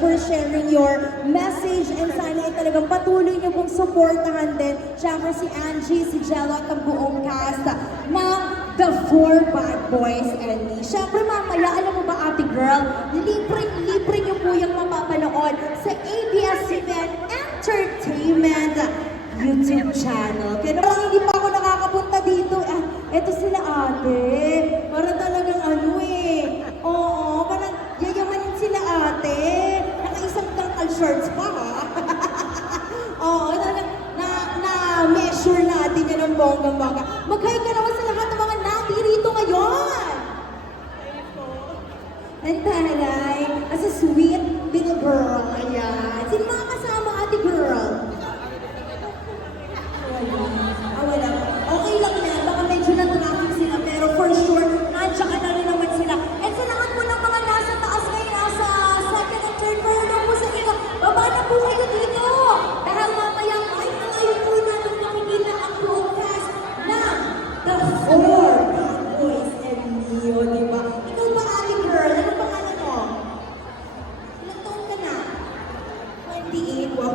for sharing your message and sana ay talagang patuloy niyo pong supportahan din. Siyempre si Angie, si Jello at ang buong cast ng The Four Bad Boys and Me. Siyempre mamaya, alam mo ba ate girl, libre niyo po yung mapapanood sa ABS-CBN Entertainment YouTube channel. Kaya naman hindi pa ako nakakapunta dito. Eto sila ate. Para talagang ano Oo, parang yayamanin sila ate. Naka-isang tangkal shorts pa ha. Oo, na-measure natin yan ng bonggang-bongga. Mag-hi ka naman sa lahat ng mga natirito ngayon. Nantalay, as a sweet little girl. Ayan. Sino mga kasama ate girl? Wala. Okay lang yan. Baka medyo na-traffic sila. Pero for sure, nandiyan ka na rin naman sila. And sa lahat po ng mga nasa taas ngayon, nasa second and third floor na po sa inyo, baba na po kayo dito. Dahil mamaya, ay ngayon po natin makikita ang broadcast ng The Four Bad Boys and Me. O, diba? Ikaw ba, ate girl? Ano pangalan mo? Ilang taon ka na? 28. Wow.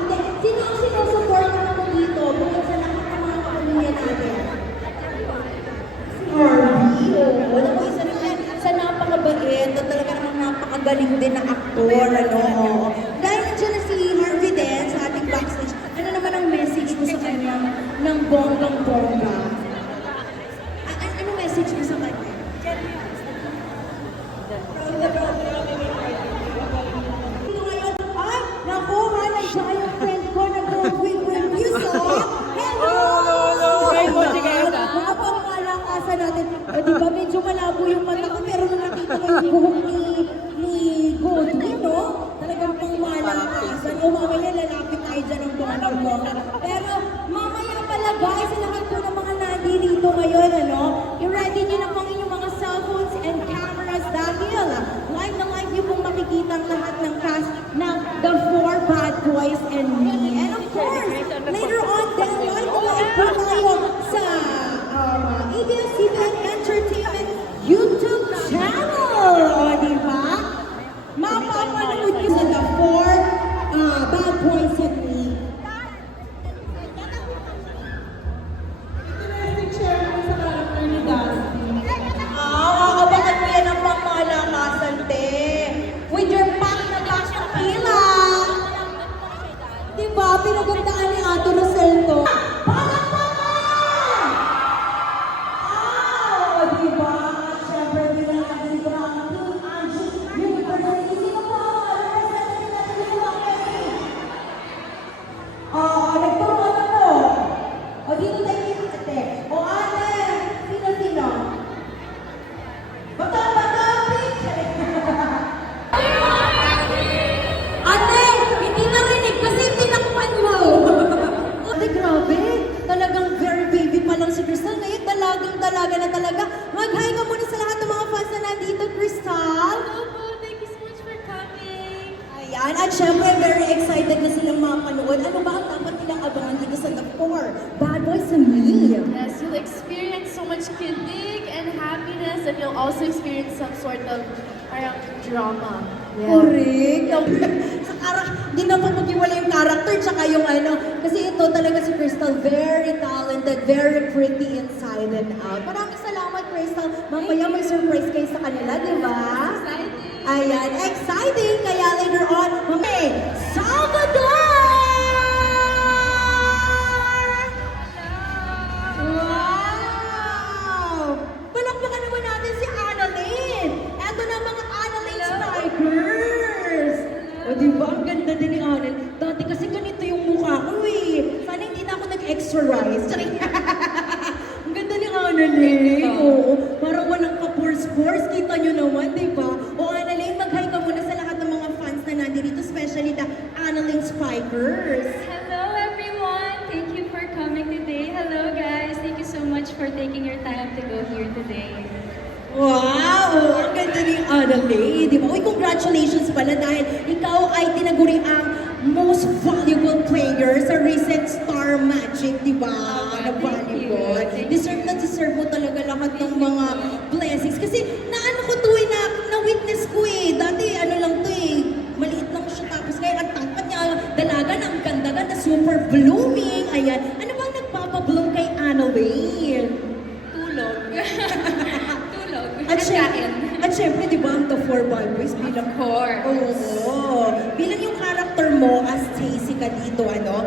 Hindi. Sino ang sinusupport mo dito? Bukod sa lahat ng mga kapamilya natin. Si Harvey. Oo. Alam mo, isa rin yan sa napakabait at talaga namang napakagaling din na aktor. Dahil nandiyan na si Harvey din sa ating backstage, ano naman ang message mo sa kanya ng bonggang-bongga? Ano message mo sa kanya? Naku, nandiyan yung friend ko na Broadway reviews, Hello! Mga pangmalakasan natin. Diba, medyo malabo yung mata ko, pero nung nakita ko yung buhok ni Godwin, Talagang pangmalakasan. O mamaya, lalapit tayo dyan ng bonggang-bongga. Pero mamaya pala, guys, sa lahat po ng mga nandito ngayon, i-ready nyo na pong inyong mga cellphones and cameras dahil live na live nyo pong makikita ang lahat ng cast ng The Four Bad Boys and Me. And of course, later on, then live na live po tayo sa ABS-CBN Entertainment YouTube channel. O, diba? Mapapanood ko sa The Four Bad Boys and Me. Interesting share mo sa character ni Dusty. Abangan mo yan ang pangmalakasan, te. With your pack na gas na pila. Diba? Pinagandaan ni Ato Rosel to. Palakpakan! Diba? Siyempre, bilang natin ba ang Team Angie University. Sino po? Representative natin yung mga nagturo na po. O, dito tayo yung ate. O, ate, sino-sino? Baka, picture! Ate, hindi narinig kasi tinakpan mo. Ate, grabe. Talagang very baby pa lang si Crystal. Ngayon, dalagang-dalaga na talaga. Mag-hi ka muna sa lahat ng mga fans na nandito, Crystal. Hello po, thank you so much for coming. Ayan, at syempre, very excited na silang mapanood. Ano ba ang dapat nilang abangan dito sa The Four Bad Boys and Me? Yes, you'll experience so much kilig and happiness, and you'll also experience some sort of parang drama. Correct. Hindi na mapag-iwala yung character tsaka yung kasi ito talaga si Crystal, very talented, very pretty inside and out. Maraming salamat, Crystal. Mamaya may surprise kayo sa kanila, di ba? Exciting! Ayan, exciting! Kaya later on, Salvador! Wow! Palakpakan naman natin si Annalyn! Eto na mga Annalyn Strikers! O diba, ang ganda din ni Annalyn. Dati kasi ganito yung mukha ko Sana hindi na ako nag-extra-rise. Ang ganda ni Annalyn. Oo, parang walang ka-pores-pores. Kita nyo naman, diba? O Annalyn, mag-hi ka muna sa lahat ng mga fans na nandito, especially the Annalyn Strikers. Hello everyone! Thank you for coming today. Hello guys! Thank you so much for taking your time to go here today. Wow! Ang ganda ni Annalyn, di ba? Uy, congratulations pala dahil ikaw ay tinaguri ang most valuable player sa recent Star Magic, di ba? Na volleyball. Deserve mo talaga lahat ng mga blessings. Kasi naano ko to na-witness ko Dati ano lang to At syempre, di ba, ang The Four Bad Boys bilang... Of course. Oo. Bilang yung character mo as Stacy ka dito, ano?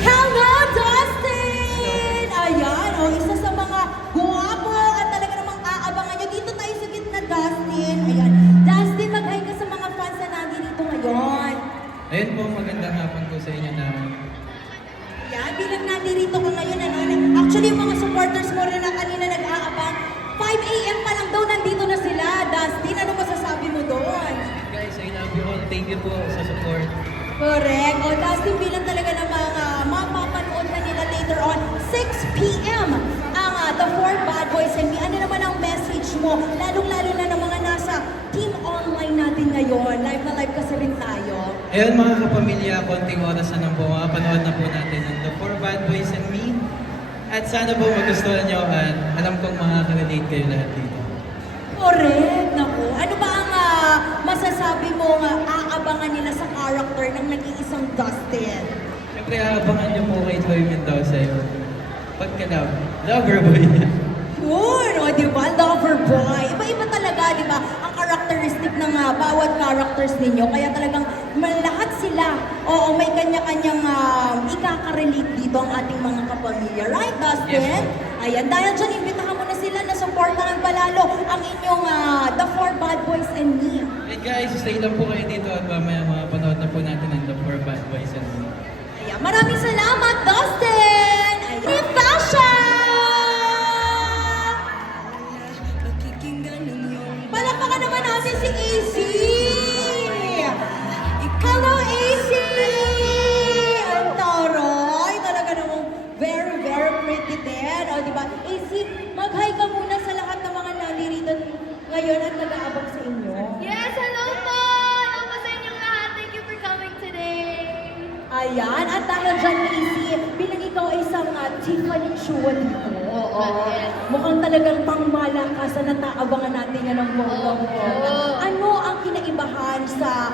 Hello, Dustin! Ayan, isa sa mga guwapo at talaga namang aabangan nyo. Dito tayo sa gitna, Dustin. Ayan. Dustin, mag-hi ka sa mga fans na nandito ngayon. Ayun po, magandang hapon po sa inyo na Yan, bilang nandito ka ngayon, ano, actually, yung mga supporters mo rin na kanina nag-aabang, 5 a.m. pa lang daw nandito na sila. Dustin, ano masasabi mo doon? guys, I love you all. Thank you po sa support. Correct. O, Dustin, bilang talaga ng mga mapapanood na nila later on, 6 p.m. ang The Four Bad Boys and Me. Ano naman ang message mo? Lalong-lalo na ng mga nasa team online natin ngayon. Live na live kasi rin tayo. Ayun mga kapamilya, konting oras na lang po. Makapanood na po natin ang The Four Bad Boys and Me. At sana po magustuhan nyo at alam kong makaka-relate kayo lahat dito. Correct. Naku. Ano ba ang masasabi mo aabangan nila sa character ng nag-iisang Dustin? Siyempre, aabangan nyo po kay Chloe Mendoza yung pagka-love. Lover boy niya. Yun, o diba? Lover boy. Iba-iba talaga, diba? Ang characteristic ng bawat characters ninyo. Kaya talagang lahat sila, oo, may kanya-kanyang ikaka-relate dito ang ating mga kapamilya. Right, Dustin? Yes, Ayan, dahil dyan, imbitahan mo na sila na supportahan palalo ang inyong The Four Bad Boys and Me. Hey guys, stay lang po kayo dito at mamaya makapanood na po natin ang The Four Bad Boys and Me. Ayan, maraming salamat, Dustin! Ayan, fashion! Palakpakan naman natin si AC! Hello, AC! Ang taray! Talaga namang very, very pretty din. O, diba? AC, mag-hi ka muna sa lahat ng mga nalirito ngayon at nag-aabang sa inyo. Yes, hello po! Hello po sa inyong lahat. Thank you for coming today. Ayan, at dahil dyan, AC, bilang ikaw ay isang Tiffany Chua dito. Oo. Yes. Mukhang talagang pangmalakasan na naabangan natin yan ng bonggang-bongga. Oo. Ano ang kinaibahan sa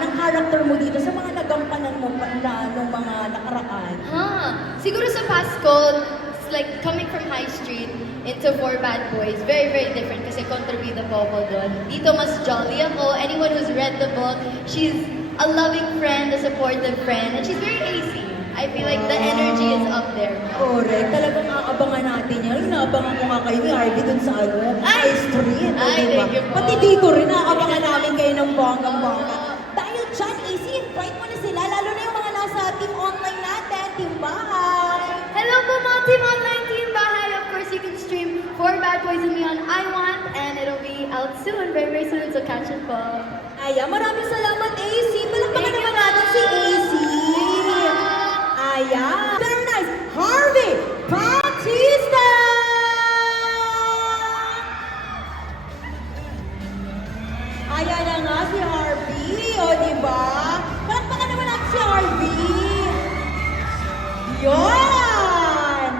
ng character mo dito sa mga nagampanan mo pa na nung mga nakaraan? Siguro sa past ko, it's like coming from High Street into Four Bad Boys, very, very different kasi kontrabida po ako doon. Dito mas jolly ako. Anyone who's read the book, she's a loving friend, a supportive friend, and she's very AC. I feel like the energy is up there. Correct. Talagang aabangan natin yan. Inaabangan ko nga kayo ni Harvey dun sa Ay! High Street. Ay, diba? thank you po. Pati dito rin, aabangan namin kayo ng bonggang-bongga. Dahil dyan, AC, invite mo na sila, lalo na yung mga nasa team online natin, team bahay. Hello po mga Team Online, Team Bahay. Of course, you can stream Four Bad Boys and Me on iWant, and it'll be out soon, very, very soon, so catch it po. Ayan, maraming salamat, AC. Palakpakan naman natin si AC. Ayan. Very nice. Harvey Bautista! Ayan na nga si Harvey. O, diba? Palakpakan naman natin si Harvey. Yun!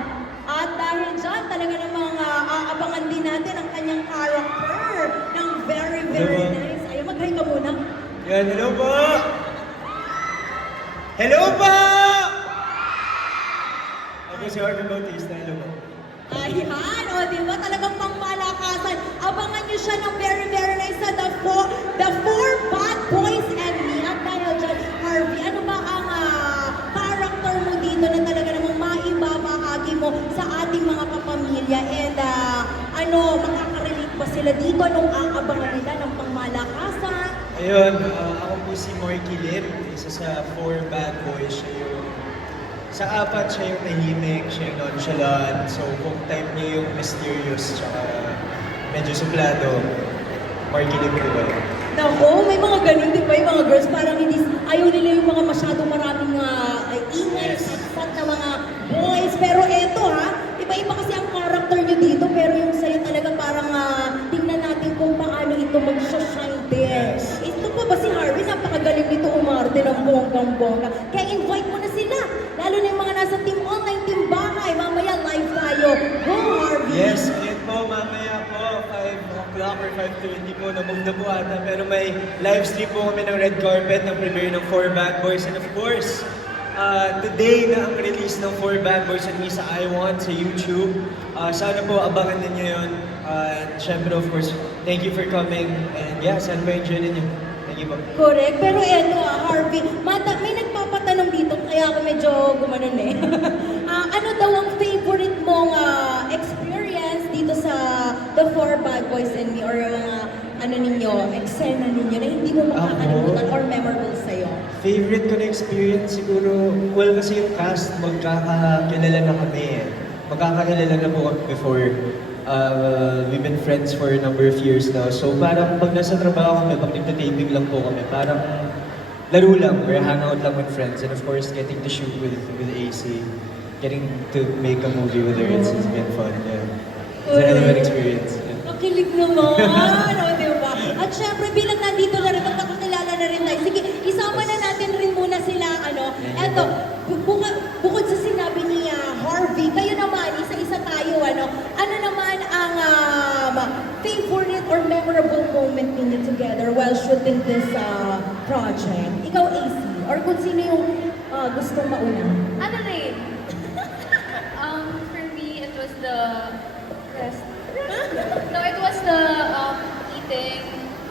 At dahil dyan, talaga namang aabangan din natin ang kanyang character ng very, very Hello. nice. Ayun, mag-hi ka muna. Yan, hello po! Hello po! Ako si Harvey Bautista, hello po. Ayan, o diba? Talagang pangmalakasan. Abangan nyo siya ng very, very nice sa The Four Bad Boys and Me. At dahil dyan, Harvey, ano ba ang character mo dito na talaga namang maibabahagi mo sa ating mga kapamilya? And makaka-relate ba sila dito nung aabangan nila ng pangmalakasan? Ayun, ako po si Marky Lim, isa sa Four Bad Boys. Sa apat, siya yung tahimik, siya yung nonchalant. So kung type niya yung mysterious, tsaka medyo suplado, Marky Lim ko ba? Nako, may mga ganun, di ba? Yung mga girls, parang hindi, ayaw nila yung mga masyadong maraming ingay, sat na mga boys. Pero eto iba-iba kasi ang character nyo dito, pero yung sa'yo talaga parang tingnan natin kung paano ito mag-shine din. Yes. Ito pa ba si Harvey, napakagaling nito umarte ng bonggang-bongga. Kaya invite mo na sila, lalo na yung mga nasa team online, team bahay. Mamaya live tayo. Go, Harvey! Yes, ayun po, mamaya po, 5 o'clock or 5:30 po, na-move na po ata. Pero may live stream po kami ng red carpet ng premiere ng 4 Bad Boys. And of course, today na ang release ng 4 Bad Boys and Me sa I Want sa YouTube. Sana po abangan ninyo yun. And syempre, of course, thank you for coming. And yeah, sana ma-enjoy ninyo. Thank you po. Correct. Pero eto Harvey, may nagpapatanong dito, kaya ako medyo gumanon eh. Ano daw ang favorite mong experience dito sa The 4 Bad Boys and Me or mga ano ninyo, eksena ninyo na hindi mo makakalimutan or memorable sa'yo? Favorite ko na experience siguro, well kasi yung cast, magkakakilala na kami eh. Magkakakilala na po kami before. We've been friends for a number of years now. So parang pag nasa trabaho kami, pag nagtataping lang po kami, parang laro lang, or hangout lang with friends. And of course, getting to shoot with AC, getting to make a movie with her, it's been fun. Yeah. It's a hell of an experience. Yeah. Nakilig naman, o diba? At syempre, bilang nandito na rin, magkakakilala na rin tayo. Sige, isama na natin rin muna sila, eto, bukod sa sinabi ni Harvey, kayo naman, isa-isa tayo, ano naman ang favorite or memorable moment ninyo together while shooting this project? Ikaw, AC, or kung sino yung gustong mauna? Ano rin? For me, it was the rest. No, it was the eating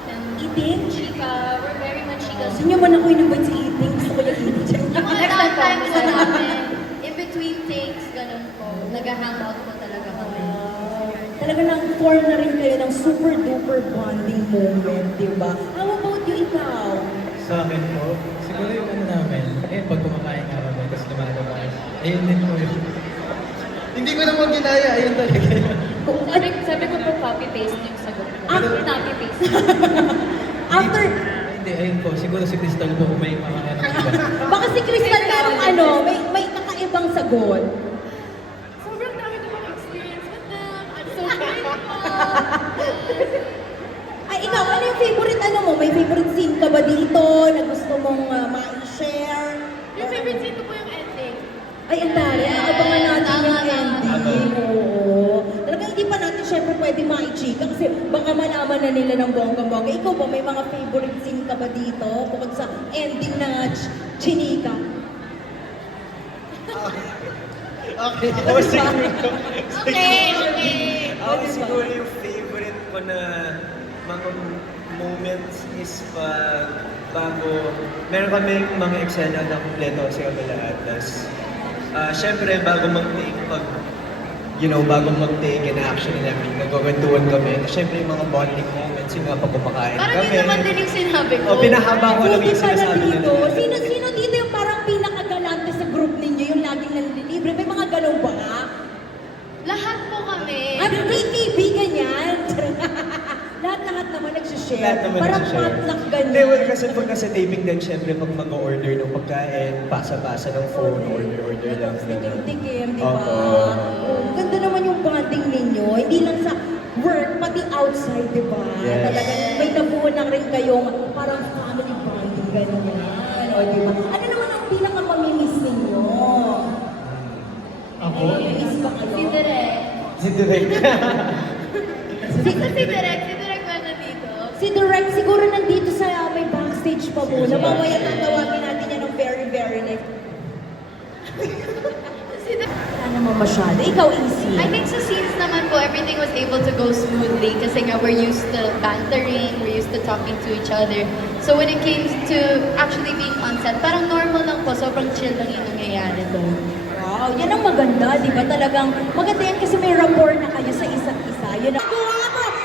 and Eating? chika. We're very much chika. Gusto niyo man ako invite sa eating? Gusto ko yung eating. Yung mga downtimes na namin, in between takes, ganun po. Nag-hangout po talaga kami. Talaga nang-form na rin kayo ng super-duper bonding moment, di ba? How about you, ikaw? Sa akin po, siguro yung ano namin, ayun, pag kumakain nga kami, tapos lumalabas. Ayun din po yun. Hindi ko naman ginaya, ayun talaga yun. Sabi ko po copy-paste yung sagot ko. Copy-paste. After, Hindi, ayun po, siguro si Crystal po kung may mga ano iba. baka si Crystal merong may kakaibang sagot. Sobrang dami ko pang experience with them. I'm so grateful. Ay, ikaw, ano yung favorite mo? May favorite scene ka ba dito na gusto mong ma-share? Yung favorite scene ko po yung ending. Ay, ang tari. Abangan natin yung Tama. ending. Oo. Talaga hindi pa natin syempre pwede maichika kasi baka malaman na nila ng bonggang-bongga. Ikaw ba, may mga favorite scene ka ba dito? Bukod sa ending na chinika. Okay. Ako siguro, Okay. ako siguro yung favorite ko na mga moments is meron kami mga eksena na kompleto kasi kami lahat. Tapos, syempre, bago mag-take, bago mag-take in action and everything, nagkakwentuhan kami. Syempre, yung mga bonding moments, yung nga pag kumakain Parang kami. yun naman din yung sinabi ko. O, pinahaba ko lang Buti yung pala sinasabi dito. nila. Sino dito yung parang pinakagalante sa group ninyo, yung laging nanlilibre? May mga ganun ba? Lahat po kami. At KTV, ganyan. Lahat naman nagsishare. Lahat naman Parang nagsishare. potluck ganyan. Hindi, well, kasi pag nasa taping din, syempre pag mag-order ng pagkain, pasa-pasa ng phone, order lang. Tikim, di ba? Opo. Oh, ganda naman yung bonding ninyo. Hindi lang sa work, pati outside, di ba? Yes. Talagang may nabuo na rin kayong parang family bonding, ganyan. O, di ba? Ano naman ang pinaka-mamimiss ninyo? Ako? Mamimiss ba kayo? Si Direk. Si Direk. Si Direk ba nandito? Si Direk siguro nandito sa may backstage pa muna. Sa Mamaya backstage. tatawagin natin yan ng very, very nice. Si Direk. Wala naman masyado. Ikaw, Easy. I think sa scenes naman po, everything was able to go smoothly kasi nga we're used to bantering, we're used to talking to each other. So when it came to actually being on set, parang normal lang po, sobrang chill lang yung nangyayari doon. Wow, yan ang maganda, di ba? Talagang maganda yan kasi may rapport na kayo sa isa't isa. Yun ang kuha mo ang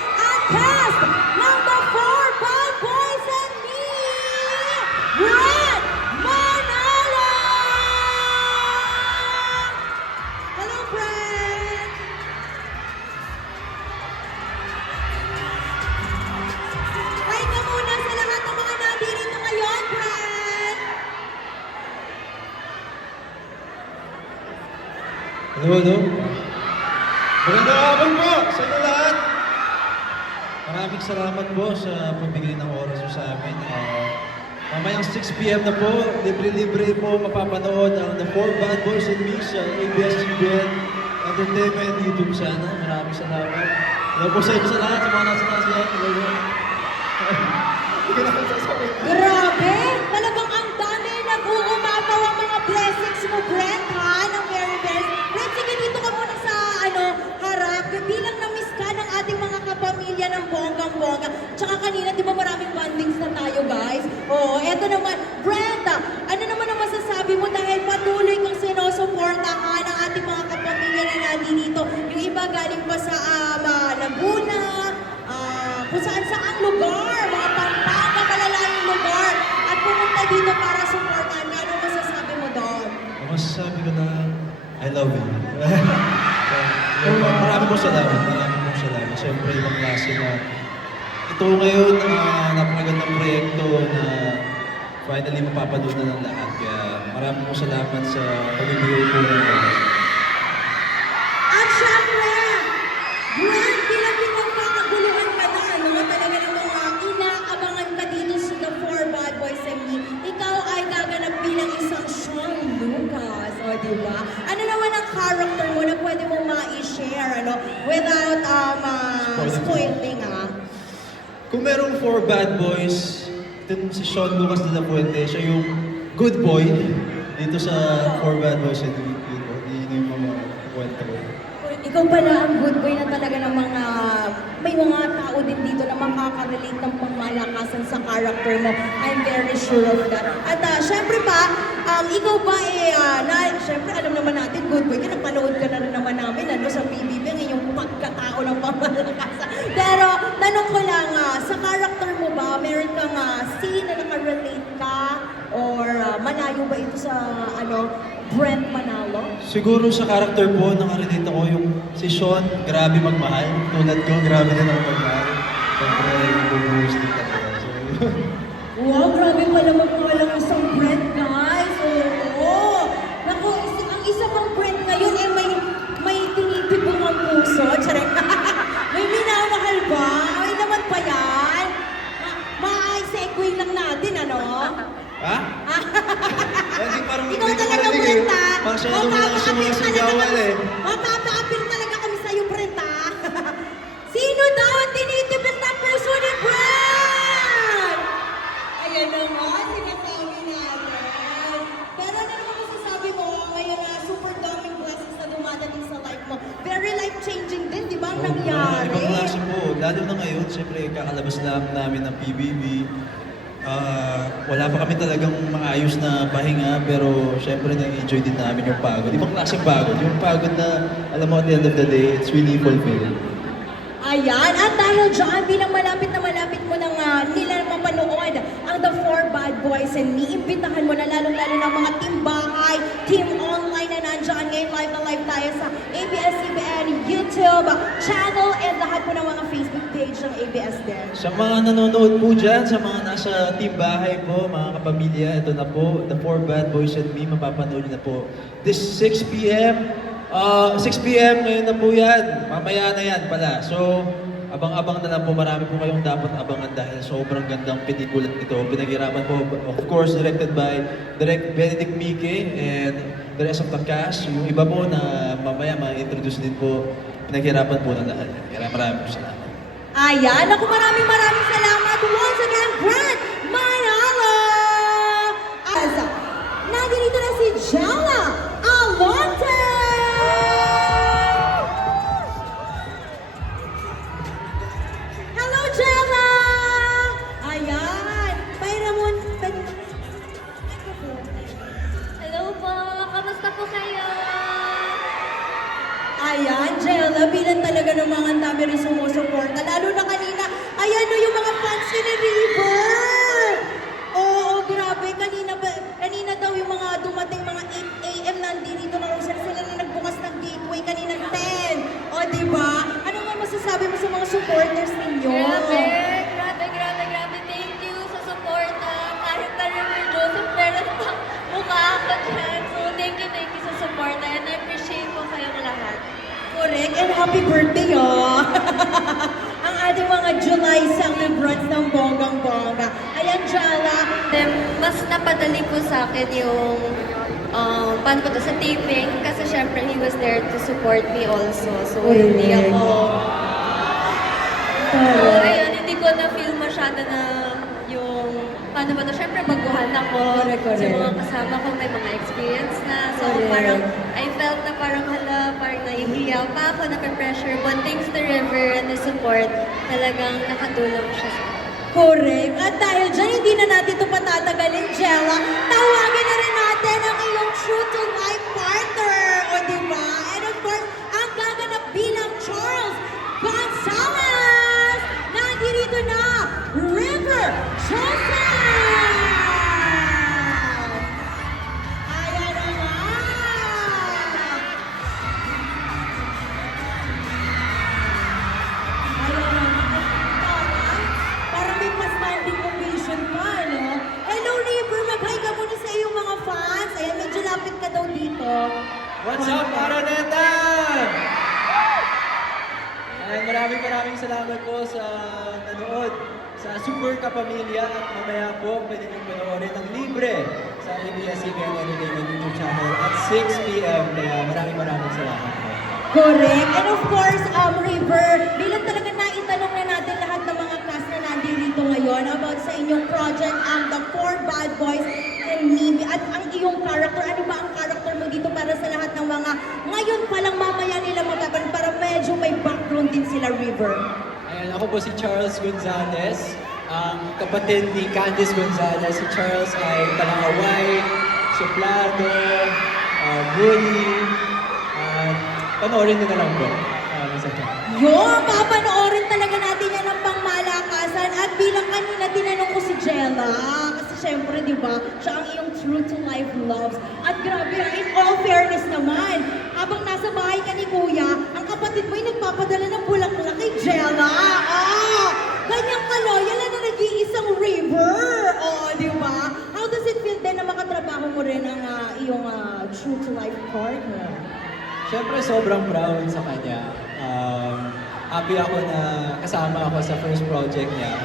cast ng The 4 Bad Boys and Me! Red Manalo! Hello, friend! Hi ka muna sa lahat ng mga nandito ngayon, friend! Hello. Magandang hapon po sa inyo lahat. Maraming salamat po sa pagbigay ng oras mo sa amin. Mamayang 6 p.m. na po, libre-libre po mapapanood ang The 4 Bad Boys and Me sa ABS-CBN. And Entertainment YouTube channel. Maraming salamat. Hello po sa inyo sa lahat, sa mga nasa taas lahat. Hello po. Hindi na ako sasabihin. Grabe! Talagang ang dami nag-uumapaw ang mga blessings mo, Brent, ha? Ng very best. Brent, sige, dito ka muna sa, harap. Bilang na-miss ka ng ating mga kapamilya ng bonggang-bongga. Tsaka kanina, di ba maraming bondings na tayo, guys? Oo, eto naman. Brent, ano naman ang masasabi mo dahil patuloy kang sinusuportahan ng ating mga kapamilya na nandito. Yung iba galing pa sa Laguna, kung saan-saan lugar, mga Pampanga, malalayong lugar, at pumunta dito para supportan ka. Ano masasabi mo doon? Ang masasabi ko na, I love you. Marami pong salamat, marami pong salamat. Siyempre, ibang klase na ito ngayon, napakagandang proyekto na finally mapapanood na ng lahat. Kaya marami pong salamat sa pagbibigay po ng oras. At syempre, Brent, bilang pinagkakaguluhan ka na, talaga namang inaabangan ka dito sa The 4 Bad Boys and Me, ikaw ay gaganap bilang isang Sean Lucas, o diba? Ano naman ang character mo na pwede mo ma-share, without spoiling, Kung merong 4 bad boys, ito si Sean Lucas de la Puente, siya yung good boy dito sa 4 bad boys and yun yung mga kwento ko. Ikaw pala ang good boy na talaga ng mga, may mga tao din dito na makaka-relate ng pangmalakasan sa character mo. I'm very sure of that. At syempre pa, ikaw ba syempre alam naman natin, good boy ka, napanood ka na rin naman namin, sa PBB, ang iyong pagkatao ng pangmalakasan. Pero, tanong ko lang, sa character mo ba, meron kang scene na nakarelate ka? Or malayo ba ito sa, Brent Manalo? Siguro sa character po, nakarelate ako yung si Sean, grabe magmahal. Tulad ko, grabe din ako magmahal. Siyempre, bubuhos din talaga. So, Wow, grabe pala magmahal ang isang Brent, guys. Oo. Naku, ang isa pang Brent ngayon, may tinitipong ang puso. Tsarek. May minamahal ba? Ay naman pa yan. Ma-segue lang natin, ha? Hindi parang Ikaw talaga, Brent, ha? Masyado mo lang sa mga sigawan eh. Mapapa-appeal talaga kami sa'yo, Brent, ha? Sino daw ang tinitipid na puso ni Brent? Ayan na nga, sinasabi natin. Pero ano naman masasabi mo ngayon na super daming blessings na dumadating sa life mo? Very life-changing din, di ba, ang nangyari? Ibang klase po. Lalo na ngayon, siyempre, kakalabas lang namin ng PBB. Wala pa kami talagang maayos na pahinga, pero siyempre na-enjoy din namin yung pagod. Ibang klaseng pagod. Yung pagod na, alam mo, at the end of the day, it's really fulfilling. Ayan, at dahil dyan, bilang malapit mo nang nila mapanood ang The 4 Bad Boys and Me, imbitahan mo na lalong-lalo ng mga team bahay, team online na nandyan ngayon, live na live tayo sa ABS-CBN YouTube channel and lahat po ng mga Facebook page ng ABS din. Sa mga nanonood po dyan, sa mga nasa team bahay po, mga kapamilya, ito na po, The 4 Bad Boys and Me, mapapanood na po. This 6 p.m., 6 p.m. ngayon na po yan. Mamaya na yan pala. So, abang-abang na lang po. Marami po kayong dapat abangan dahil sobrang gandang pelikula ito. Pinaghirapan po, of course, directed by Direct Benedict Mike and the rest of the cast. Yung iba po na mamaya ma-introduce din po, pinaghirapan po ng lahat. Kaya maraming po salamat. Ayan, ako maraming salamat once again, Brent Manalo! Asa, nandito na si Jella Alonte! Hello, Jella! Ayan, Bayramon, Hello po! Kamusta po kayo? Ayan, Jella, bilang talaga namang ang dami rin sumusuporta. Lalo na kanina, ayan no, yung mga fans ni River! Oo, grabe. Kanina daw yung mga dumating mga 8 a.m. nandito na rin sila na nagbukas ng gateway kanina 10. O, diba? Ano nga masasabi mo sa mga supporters ninyo? Grabe! Thank you sa support. Kahit na River Joseph, meron pa mukha ako dyan. So, thank you sa support. And I appreciate po kayong lahat. Correct. And happy birthday, oh! Ang ating mga July celebrants ng bonggang-bongga. Ayan, Jella. Then, mas napadali po sa akin yung paano ko to, sa taping, kasi syempre he was there to support me also. So, Correct. hindi ako, Correct. ayun, hindi ko na-feel masyado na yung, paano ba to, syempre baguhan ako. Correct, correct. Yung mga kasama ko may mga experience na. So, Correct. parang, I felt na parang parang nahihiya pa ako, na-pressure. But thanks to River and the support, talagang nakatulong siya sa Correct. At dahil dyan, hindi na natin ito patatagalin, Jella. Tawagin na rin natin ang iyong true to life partner. O diba? And of course, ang gaganap bilang Charles Gonzalez. Nandito na, River Joseph! Ayan na nga! Parang may pa-standing ovation pa, no? Hello, River! Mag-hi ka muna sa iyong mga fans. Ayan, medyo lapit ka daw dito. What's up, Araneta? And maraming salamat po sa nanood sa Super Kapamilya at mamaya po pwede nyo panoorin ng libre sa ABS-CBN Entertainment YouTube channel at 6 p.m. Kaya maraming salamat po. Correct. And of course, River, bilang talaga naitanong na natin lahat ng mga cast na nandito ngayon about sa inyong project, The Four Bad Boys and Me. At ang iyong character, ano ba ang character mo dito para sa lahat ng mga ngayon pa lang mamaya nila mapapanood para medyo may background din sila, River. Ayan, ako po si Charles Gonzalez, ang kapatid ni Candice Gonzalez. Si Charles ay palangaway, suplado, bully, panoorin nyo na lang po. Yung papanoorin talaga natin yan ng pangmalakasan. At bilang kanina tinanong ko si Jella, kasi syempre, di ba, siya ang iyong true to life loves. At grabe, in all fairness naman, habang nasa bahay ka ni Kuya, ang kapatid mo ay nagpapadala ng bulaklak kay Jella. Ganyang kaloyal na nag-iisang River. Di ba? How does it feel din na makatrabaho mo rin ang iyong true to life partner? Siyempre, sobrang proud sa kanya. Happy ako na kasama ako sa first project niya.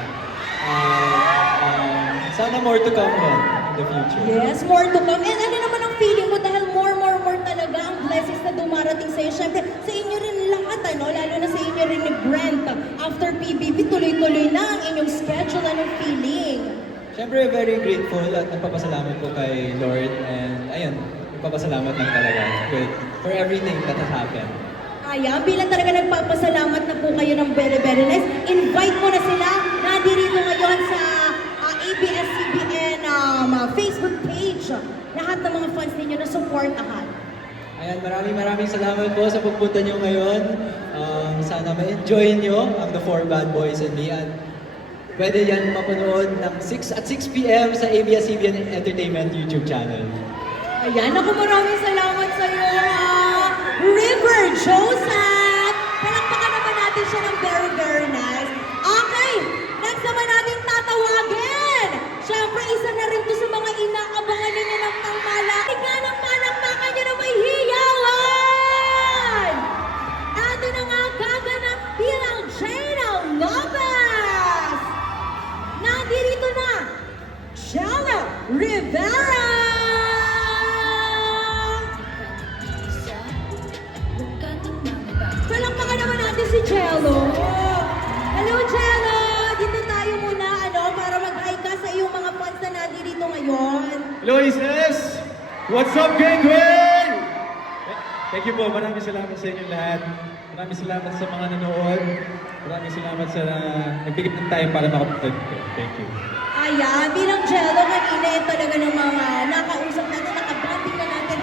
Sana more to come yun in the future. Yes, more to come. And ano naman ang feeling mo dahil more talaga ang blessings na dumarating sa'yo. Siyempre, sa inyo rin lahat, lalo na sa inyo rin ni Brent. After PBB, tuloy-tuloy na ang inyong schedule. Anong feeling? Siyempre, very grateful at nagpapasalamat po kay Lord. And ayun, nagpapasalamat lang talaga for everything that has happened. Ayan, bilang talaga nagpapasalamat na po kayo ng very nice. Invite mo na sila. Nandito ngayon sa ABS-CBN Facebook page. Lahat ng mga fans ninyo na supportahan. Ayan, maraming salamat po sa pagpunta nyo ngayon. Sana ma-enjoy nyo ang The Four Bad Boys and Me. At pwede yan mapanood ng 6 p.m. sa ABS-CBN Entertainment YouTube channel. Ayan, ako maraming salamat sa iyo, River Joseph! Palakpakan naman natin siya ng very nice. Okay, next naman natin tatawagin! Siyempre, isa na rin to sa mga inaabangan ninyo ng pangmalaki. Tingnan ang palakpakan nyo na may hiyawan! Ito na nga gaganap bilang Jada Lopez! Nandito na, Jella Rivera! Palakpakan naman natin si Jello. Hello, Jello! Dito tayo muna, para mag-hi ka sa iyong mga fans na nandito ngayon. Hello, Isis! What's up, gang? Thank you po. Maraming salamat sa inyo lahat. Maraming salamat sa mga nanood. Maraming salamat sa nagbigay ng time para makapunta dito. Thank you. Ayan, bilang Jello, kanina talaga ng mga nakausap natin, nakabanding na natin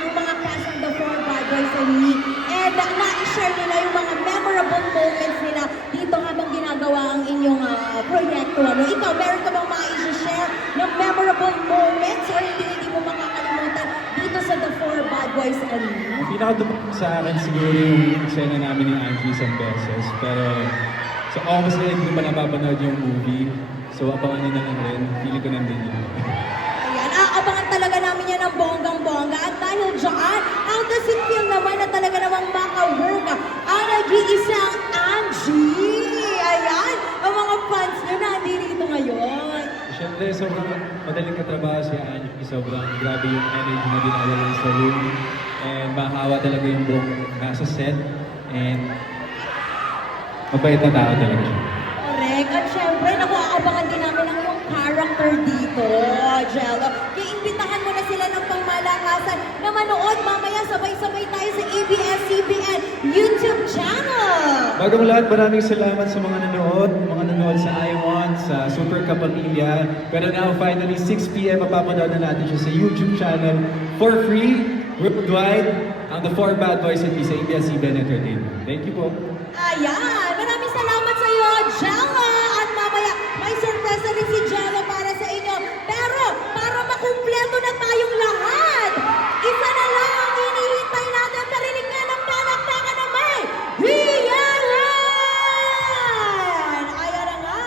ang mga cast ng The Four Bad Boys and Me. And na-share nila yung mga memorable moments nila dito habang ginagawa ang inyong proyekto. Ikaw, meron ka bang ma-share ng memorable moments or hindi mo makakalimutan dito sa The Four Bad Boys and Me? Ang pinakadumak sa akin siguro yung eksena namin ni Angie isang beses. Pero so obviously, hindi ko pa napapanood yung movie. So abangan nyo na lang rin. Feeling ko nandun yun. Ayan, aabangan talaga namin yan ng bonggang-bongga. At dahil dyan, how does it feel naman na talaga namang maka-work ang nag-iisang Angie? Ayan, ang mga fans nyo nandito ngayon. Siyempre, sobrang madaling katrabaho si Angie Sobrang grabe yung energy na dinala lang sa room. And mahahawa talaga yung buong nasa set. And mabait na tao talaga siya. Correct. At syempre, nakuaabangan din namin ang iyong character dito, Jello. Kaya imbitahan mo na sila ng pangmalakasan na manood mamaya sabay-sabay tayo sa ABS-CBN YouTube channel. Bagong lahat, maraming salamat sa mga nanood sa I Want, sa Super Kapamilya. Pero now, finally, 6 p.m. mapapanood na natin siya sa YouTube channel for free, worldwide, ang The 4 Bad Boys and Me sa ABS-CBN Entertainment. Thank you po. Ayan! Maraming salamat sa iyo, Jello! At mamaya, may sorpresa rin si Jello para sa inyo. Pero, para makumpleto na tayong lahat, isa na lang ang hinihintay natin. Parinig nga ng palakpakan na may hiyawan! Ayan na nga.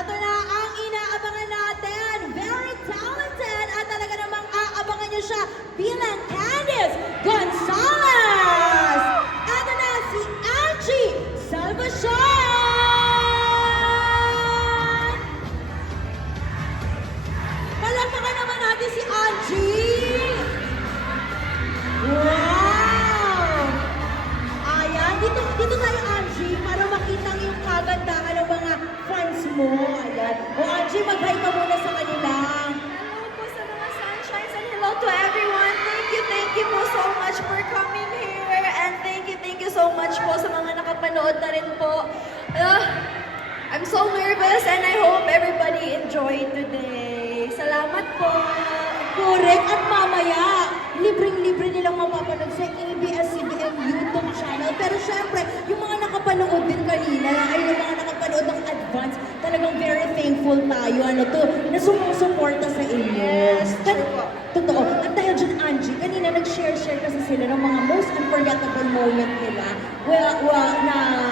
Ito na ang inaabangan natin. Very talented. At talaga namang aabangan niyo siya bilang Candice Gonzalez. Ito na si Angie Salvacion! Palakpakan naman natin si Angie! Wow! Ayan, dito tayo Angie para makita yung kagandahan ng mga fans mo. Ayan. O Angie, mag-hi ka muna sa kanila. Hello po sa mga sunshines and hello to everyone. Thank you po so much for coming here. And thank you so much po sa mga nakapanood na rin po. I'm so nervous and I hope everybody enjoyed today. Salamat po. Correct. At mamaya, libreng-libre nilang mapapanood sa ABS-CBN YouTube channel. Pero syempre, yung mga nakapanood din kanina, ay yung mga nakapanood ng advance, talagang very thankful tayo, na sumusuporta sa inyo. Yes, true po. Totoo. At dahil dyan, Angie, kanina nag-share kasi sila ng mga most unforgettable moment nila na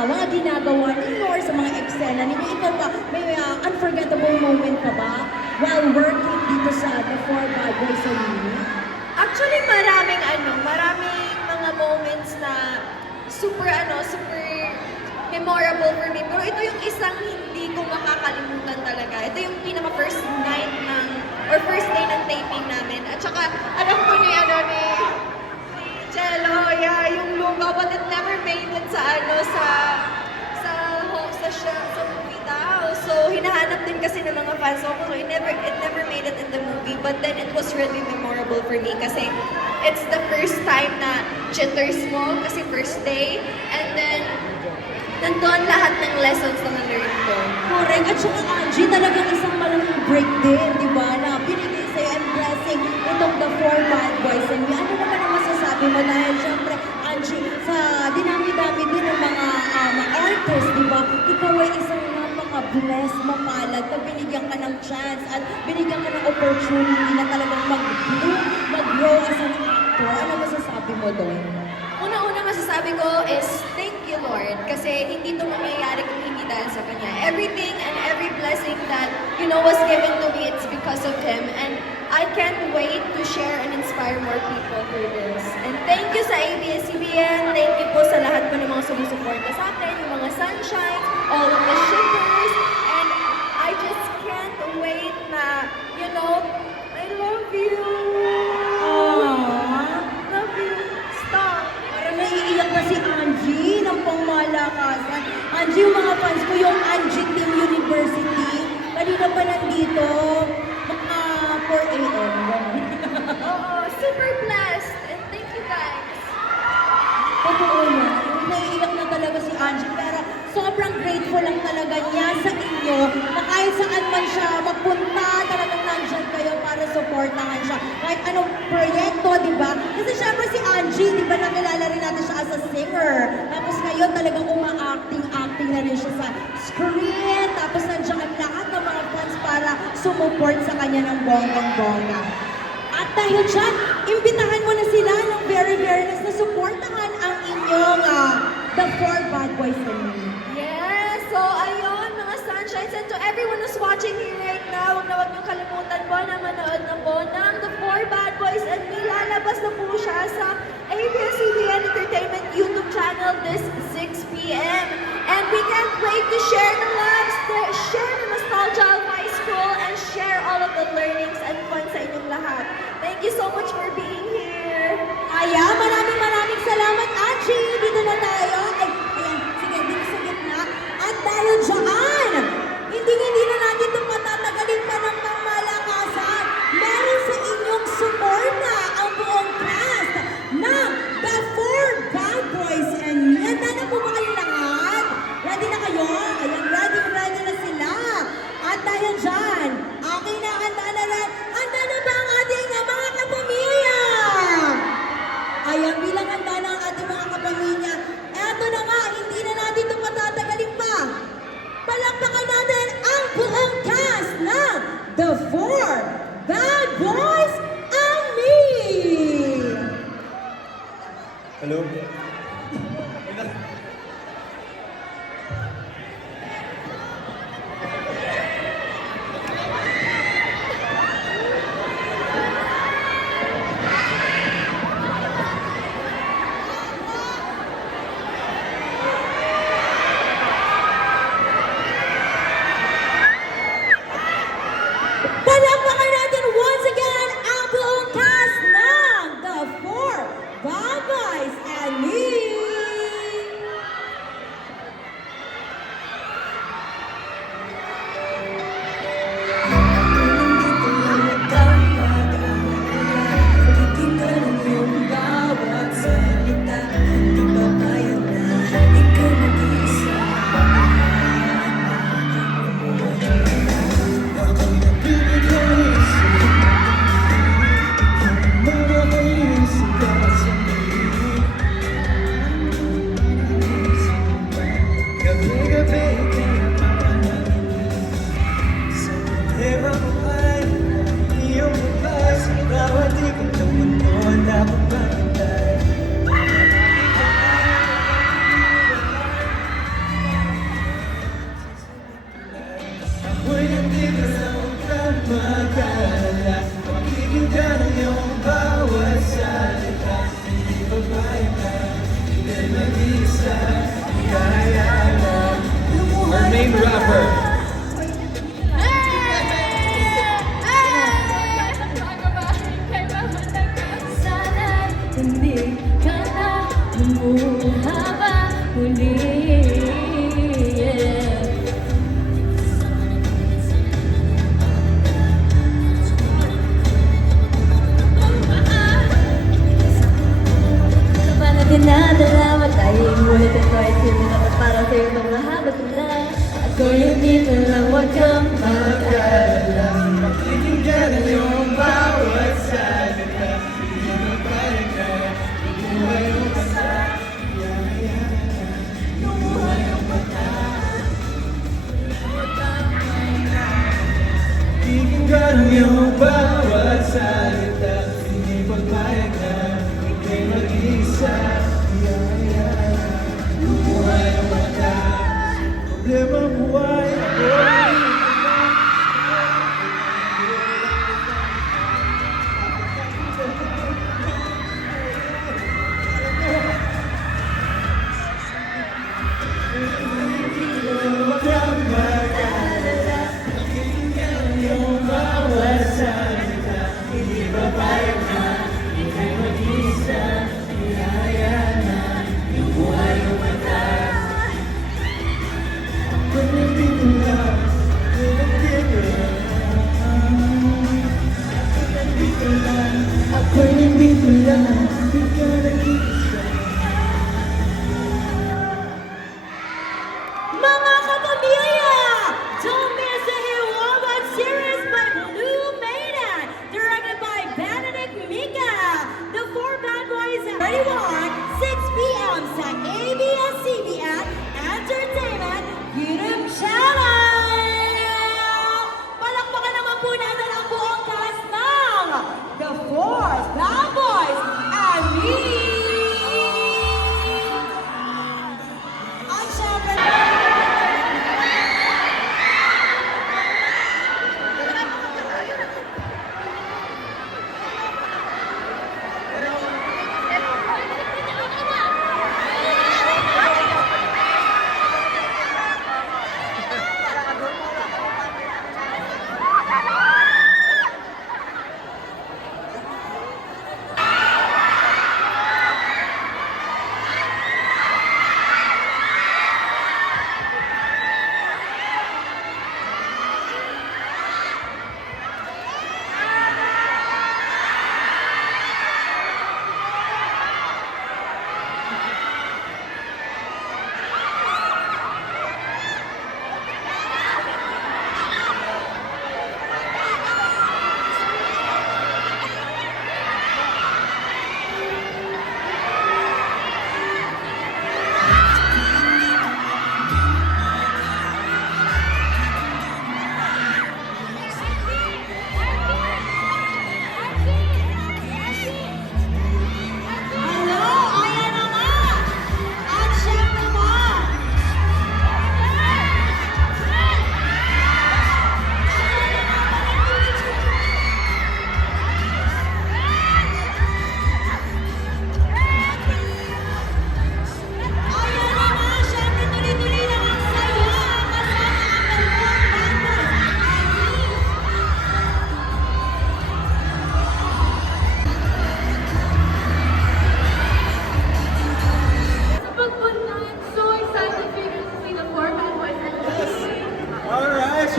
mga ginagawa ninyo or sa mga eksena ninyo. Ikaw ba, may unforgettable moment pa ba while working dito sa The 4 Bad Boys and Me? Actually, maraming mga moments na super memorable for me. Pero ito yung isang hindi ko makakalimutan talaga. Ito yung pinaka-first night first day ng taping namin. At saka, alam ko ni Jello, yung lugaw, but it never made it sa movie daw. So, hinahanap din kasi ng mga fans ako. So, it never made it in the movie. But then, it was really memorable for me kasi it's the first time na jitters mo kasi first day. And then, nandun lahat ng lessons na na-learn ko. Correct. At saka Angie, talagang isang malaking break din, di ba? Na binigay sa'yo and blessing itong The 4 Bad Boys and Me. Ano naman ang masasabi mo? Dahil syempre, Angie, sa dinami-dami din ng mga artists, di ba? Ikaw ay isang napaka-bless, mapalad na binigyan ka ng chance at binigyan ka ng opportunity na talagang mag-grow as an actor. Ano masasabi mo doon? Una-una masasabi ko is thank you, Lord. Kasi hindi ito mangyayari kung hindi dahil sa Kanya. Everything and every blessing that, was given to me, it's because of Him. And I can't wait to share and inspire more people through this. And thank you sa ABS-CBN. Thank you po sa lahat po ng mga sumusuporta sa akin, yung mga sunshine, all of the shippers. And I just can't wait na, I love you. Love you. Stop. Parang naiiyak na si Angie ng pangmalakasan. Angie, yung mga fans ko, yung Angie Team University, kanina pa nandito, mga 4 a.m. Oo, super blessed. And thank you guys. Totoo na. Naiiyak na talaga si Angie, pero sobrang grateful lang talaga niya sa inyo na kahit saan man siya magpunta, talagang nandyan kayo para supportahan siya. Kahit anong proyekto, di ba? Kasi syempre si Angie, di ba, nakilala rin natin siya as a singer. Tapos ngayon talagang acting na rin siya sa screen. Tapos nandiyan ang lahat ng mga fans para sumuport sa kanya ng bonggang-bongga. At dahil dyan, imbitahan mo na sila ng very nice na supportahan ang inyong The 4 Bad Boys and Me. Yes! So, ayun, mga sunshines. And to everyone who's watching here right now, huwag niyong kalimutan po na manood na po ng The 4 Bad Boys and Me. Lalabas na po siya sa ABS-CBN Entertainment YouTube channel this 6 p.m. And we can't wait to share the loves, share the nostalgia of high school, and share all of the learnings and fun sa inyong lahat. Thank you so much for being here. Ayan, maraming salamat, Angie. Dito na tayo. Ay, ayan, sige, dito sa gitna. At dahil dyan, hindi na natin itong matatagalin pa ng malakasan. Meron sa inyong suporta ang buong cast ng The Four Bad Boys and Me. Handa na po ba kayo lahat? Ready na kayo? Ayan, ready na sila. At dahil dyan, okay na, handa na rin. Handa na ba ang ating mga kapamilya? Ayan, bilang handa na ang ating mga kapamilya. Eto na nga, hindi na natin ito matatagalin pa. Palakpakan natin ang buong cast ng The Four Bad Boys and Me! Hello? Palakpakan natin once again ang buong cast ng The Four Bad Boys and Me! Our main rapper. Hindi ka na lumuha pa muli. Kapag natin nadalawa tayo, ngunit ito ay sinilang para sa'yo itong mahabag na. At kung hindi mo lang, huwag kang mag-alala. Pakikinggan ang iyong bawat salita. Hindi mo kaya kaya. Lumuhay ang mata. Lumuhay ang mata. Pakikinggan ang iyong bawat salita. Hindi mo kaya kaya. Ika'y mag-isa. Lumuhay ang mata. Problema buhay ako. Mga kapamilya! Don't miss the Hiwabat series by Blue Maiden, directed by Benedict Mika. The Four Bad Boys at 6 p.m. sa ABS-CBN Entertainment YouTube channel! Palakpakan naman po natin ang buong cast ng The Four Bad Boys and Me! At syempre,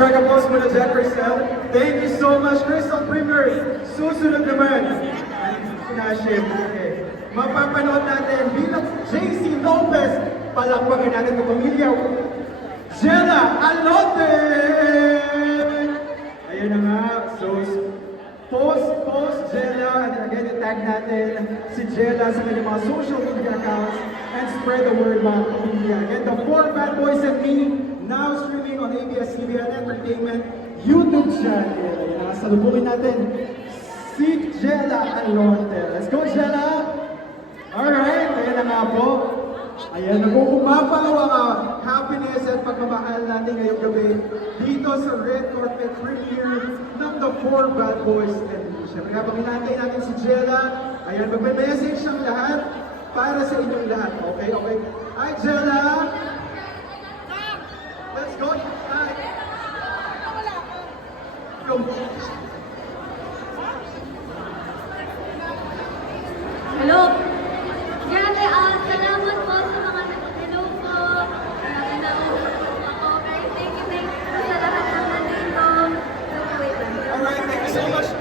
strike a pose muna dyan, Crystal. Thank you so much, Crystal Primers. Susunod naman. Na-ship. Okay. Mapapanood natin bilang JC Lopez. Palakpakan natin ng pamilya. Jella Alote! Ayan na nga. So, post Jella. And again, tag natin si Jella sa kanyang mga social media accounts and spread the word mga pamilya. Again, the 4 Bad Boys and Me, now streaming on ABS-CBN Entertainment YouTube channel. Ayan na, salubungin natin si Jella Alote. Let's go, Jella! Alright, ayan na nga po. Ayan, nag-uumapaw ang happiness at pagmamahal natin ngayong gabi dito sa red carpet premiere ng The 4 Bad Boys and Me. Siyempre, habang hinantay natin si Jella, ayan, magme-message siyang lahat para sa inyong lahat. Okay, okay. Hi, Jella! Let's go! Hi! Hello! Grabe, salamat po sa mga hello po. Grabe na ako. Very thank you sa lahat ng nandito. Alright, thank you so much.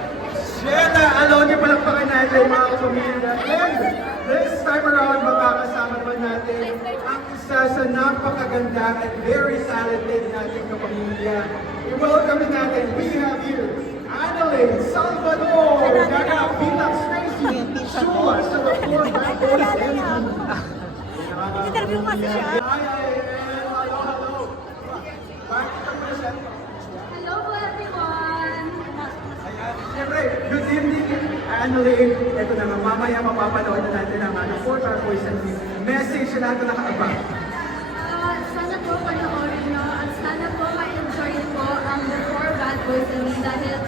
Jella, alone yung palakpakan natin mga kapamilya. And this time around, makakasama naman natin ang isa sa napakaganda and very talented nating kapamilya. I-welcome natin, we have here, Annalyn Salvador, bilang Tracy Shua sa The 4 Bad Boys and Me. Interview kasi siya. Hello. Bakit ka muna siya? Hello po everyone! Ayan, siyempre, good evening, Annalyn. Ito na nga, mamaya mapapanood na natin ang 4 Bad Boys and Me. Message na natin nakaabang. Sana po panoorin nyo at sana po ma-enjoy po ang The 4 Bad Boys and Me dahil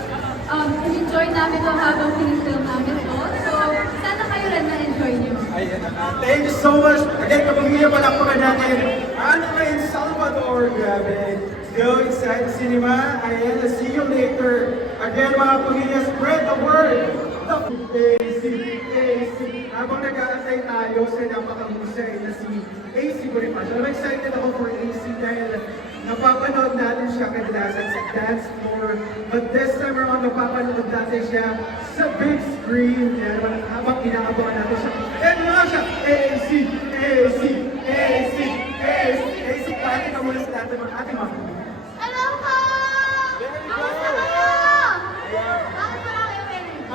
enjoy namin ito habang pinifilm namin ito. So, sana kayo rin ma-enjoy nyo. Ayan na nga. Thank you so much. Again, kapamilya, palakpakan natin. Annalyn Salvador, grabe. Go inside the cinema. Ayan, see you later. Again, mga pamilya, spread the word. AC. Habang nag-aantay tayo sa napakahusay na si AC Bonifacio. I'm excited ako for AC dahil napapanood natin siya kadalasan sa dance floor. But this time around, napapanood natin siya sa big screen. Kaya naman habang inaabangan natin siya. And mga siya, AC. Pati ka muna sa ating mga pamilya. Hello po! Kamusta kayo? Bakit wala kayo pwede?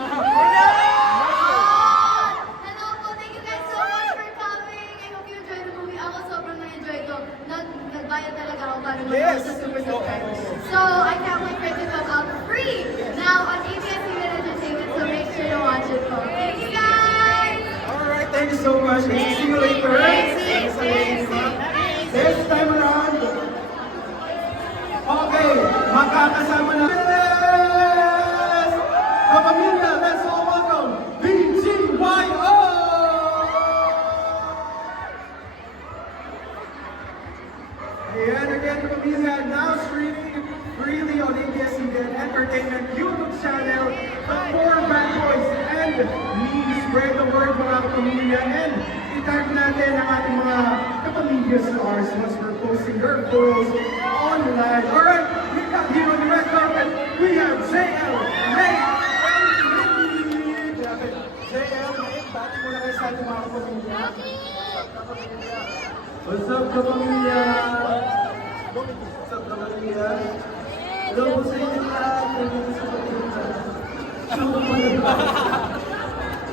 Hello po! Thank you guys so much for coming! I hope you enjoyed the movie. Ako sobrang na-enjoy ko. Nagbayad talaga ako para mag-watch sa Super Subscribe. So, I can't wait for it to come out free! Now, on ABS-CBN Entertainment, so make sure to watch it po. Thank you guys! Alright, thank you so much. See you later. This time around, okay, makakasama na. Yes! Kapamilya, let's all welcome BGYO! Ayan, again, kapamilya, now streaming freely on ABS-CBN Entertainment YouTube channel, The 4 Bad Boys and Me. Spread the word, mga kapamilya, and itag natin ang ating mga kapamilya stars once we're posting their photos online. Alright, we got here on the red carpet, we have JL, May, and Mindy. Grabe, JL, May, bati muna kayo sa ating mga kapamilya. What's up, kapamilya? What's up, kapamilya? Hello po sa inyo lahat. Thank you sa pagpunta.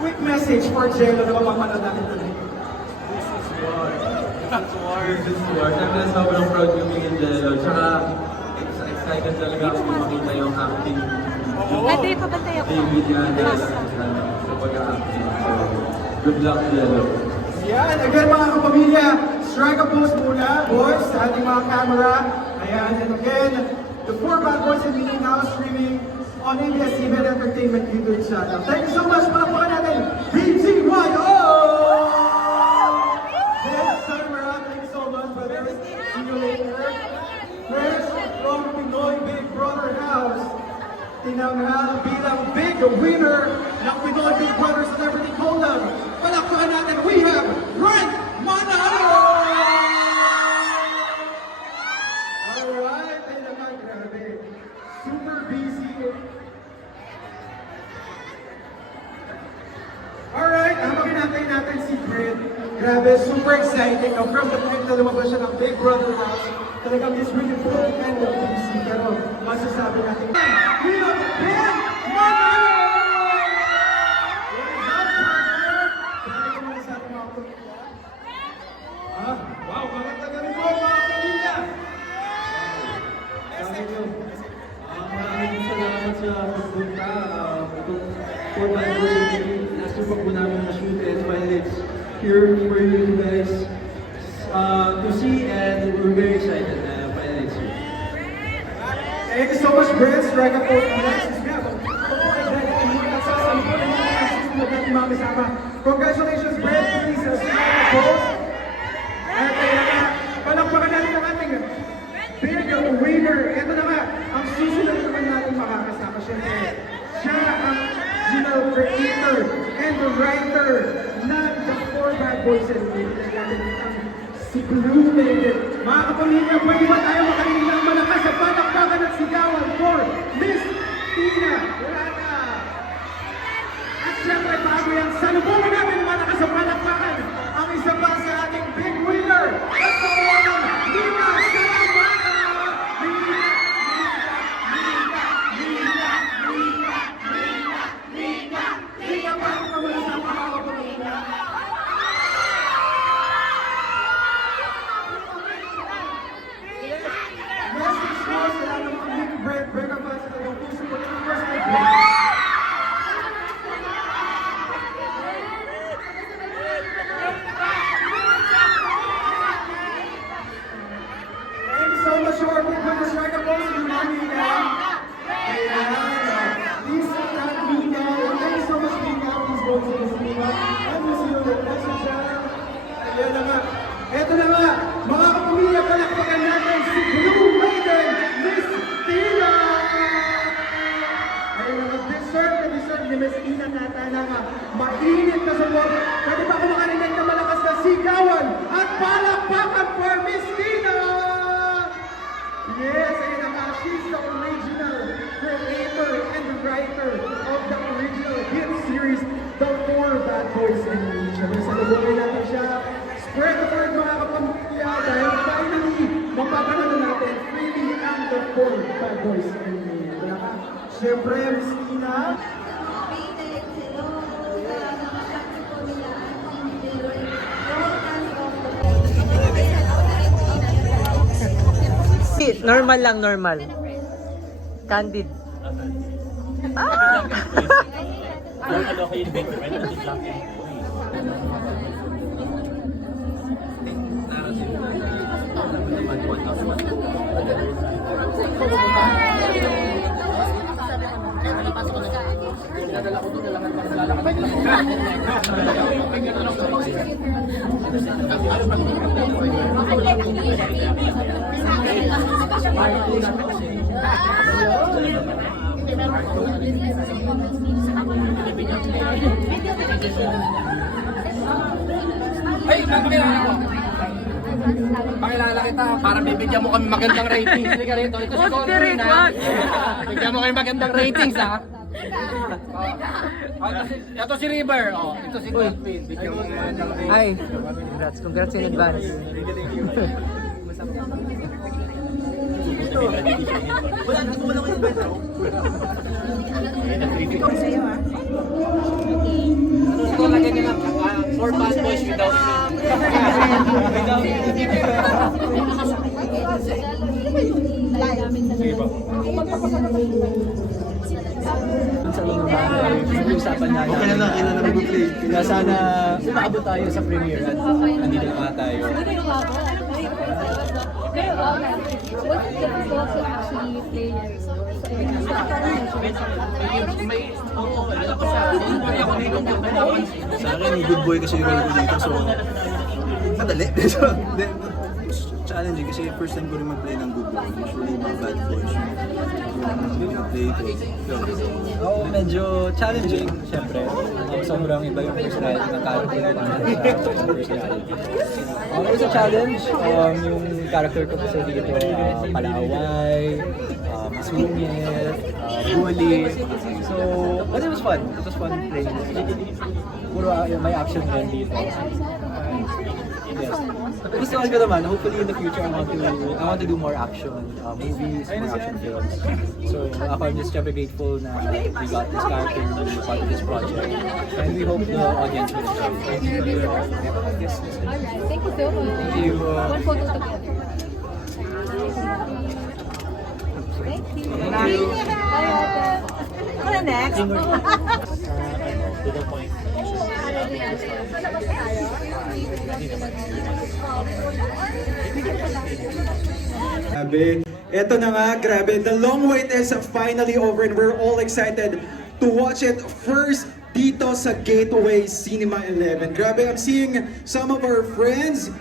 Quick message for JL na mapapanood natin today. This is war. Siyempre, sobrang proud kami ni Jello. Tsaka, excited talaga ako makita yung acting. Ate, pabantay ako. David niya sa pag-acting. So, good luck, Jello. Yan, again mga kapamilya, strike a pose muna, boys, sa ating mga camera. Ayan, and again, the 4 Bad Boys and Me now streaming on ABS-CBN Entertainment YouTube channel. Thank you so much, palakpakan natin, BGYO! This time around, thank you so much, brothers. See you later. First, from Pinoy Big Brother House, tinanghal bilang big winner ng Pinoy Big Brother Celebrity Collab. Palakpakan natin, we have Frank Manalo! Alright, ay naman, grabe. ending. Now, from the time na lumabas siya ng Big Brother house, talagang is really full of end of DC. Pero masasabi natin, we have Ben Manalo! Wow, maganda ka rin po mga pamilya! Maraming salamat sa pagpunta. Itong 4 bad boys, last year pa po namin na-shoot and finally it's here for you guys to see and we're very excited na finally it's here. Thank you so much, Brent. Strike up for next. Congratulations, Brent. Please subscribe to post. At kaya nga, palakpakan natin ang ating big winner. Ito na nga, ang susunod naman natin makakasama. Siyempre, siya ang original creator and the writer ng The 4 Bad Boys and Me. Natin ang si Blue Maiden. Mga kapamilya, pwede ba tayo makarinig ng malakas sa palakpakan at sigawan for Miss Tina Rana? At siyempre, bago yan, salubungan namin ng malakas sa palakpakan ang isa pa sa ating big winner. At sa mga Lina Salamana! Lina, paano ka muna sa mga kapamilya? Message mo sa lahat ng mga big bread, breaker fans na yung puso ko ng personal bread. Thank you so much, Short. We're going to strike a pose with Mami now. Please thank Mina. Thank you so much, Mina. Please go to the cinema. And we'll see you on the next channel. Ayan na nga. Eto na nga. Mga kapamilya, palakpakan natin si Blue Maiden, Miss Tina! Ayun na nga. Deserve ni Miss Tina na nga. Mainit na sa loob. Pwede ba ako makarinig na malakas na sigawan at palakpakan for Miss Tina! Yes, ayun na nga. She's the original creator and writer of the original hit series, The 4 Bad Boys and Me. Siyempre, salubungin natin siya. Spread the word, mga kapamilya, dahil finally, mapapanood na natin freely ang The 4 Bad Boys and Me. Wala ka. Siyempre, Miss Tina. Normal lang, normal. Candid. Ay, pakilala ko. Pakilala kita para bibigyan mo kami magandang ratings. Hindi ka rito. Ito si Conrad, ha? Bigyan mo kami magandang ratings, ha? Ito si River. Oh, ito si Goldpin. Bigyan mo magandang ratings. Ay, congrats in advance. Ito lagyan nila 4 bad boys without me. Sa loob ng bahay, usapan natin. Okay na lang, kailan na mag-play. Kaya sana umaabot tayo sa premiere at andito na nga tayo. What's it difficult to actually play your Sa akin, good boy kasi yung role ko dito. So, madali. Challenging kasi first time ko rin mag-play ng good boy. Usually, mga bad boys yung play ko. Oo, medyo challenging, syempre. Sobrang iba yung personality ng character ko. It's a challenge. Yung character ko kasi dito, palaway, masungit, bully. So, but it was fun. It was fun playing. Puro may action din dito. Yes. Gusto ko naman, hopefully in the future, I want to do more action movies, more action films. So I'm just super grateful na we got this character to be part of this project. And we hope the audience will enjoy it. Alright, thank you so much. Thank you. One photo together. Thank you. Bye, Ate. Ano next? Grabe. Eto na nga, grabe. The long wait is finally over and we're all excited to watch it first dito sa Gateway Cinema 11. Grabe, I'm seeing some of our friends.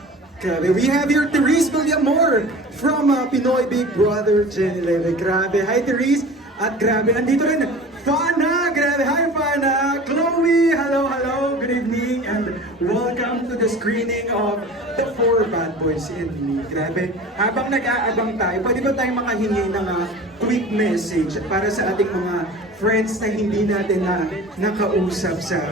Grabe, we have here Therese Villamor from Pinoy Big Brother Gen 11. Grabe, hi Therese. At grabe, nandito rin Fana. Grabe, hi Fana. Chloe, hello, hello. Good evening and welcome to the screening of The Four Bad Boys in Me. Grabe, habang nag-aabang tayo, pwede ba tayong makahingi ng quick message para sa ating mga friends na hindi natin nakausap sa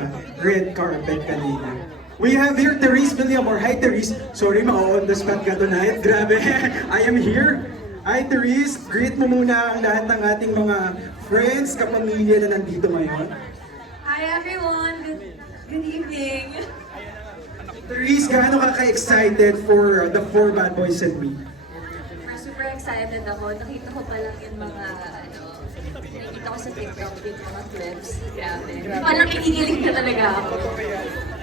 red carpet kanina? We have here Therese Villamor. Hi Therese. Sorry, on the spot ka tonight. Grabe, I am here. Hi Therese, greet mo muna ang lahat ng ating mga friends, kapamilya na nandito ngayon. Hi everyone! Good evening! Therese, gaano ka ka-excited for The Four Bad Boys and Me? Super excited ako. Nakita ko pa lang yung mga, nakikita ko sa TikTok yung mga clips. Grabe. Parang kikikilig na talaga ako.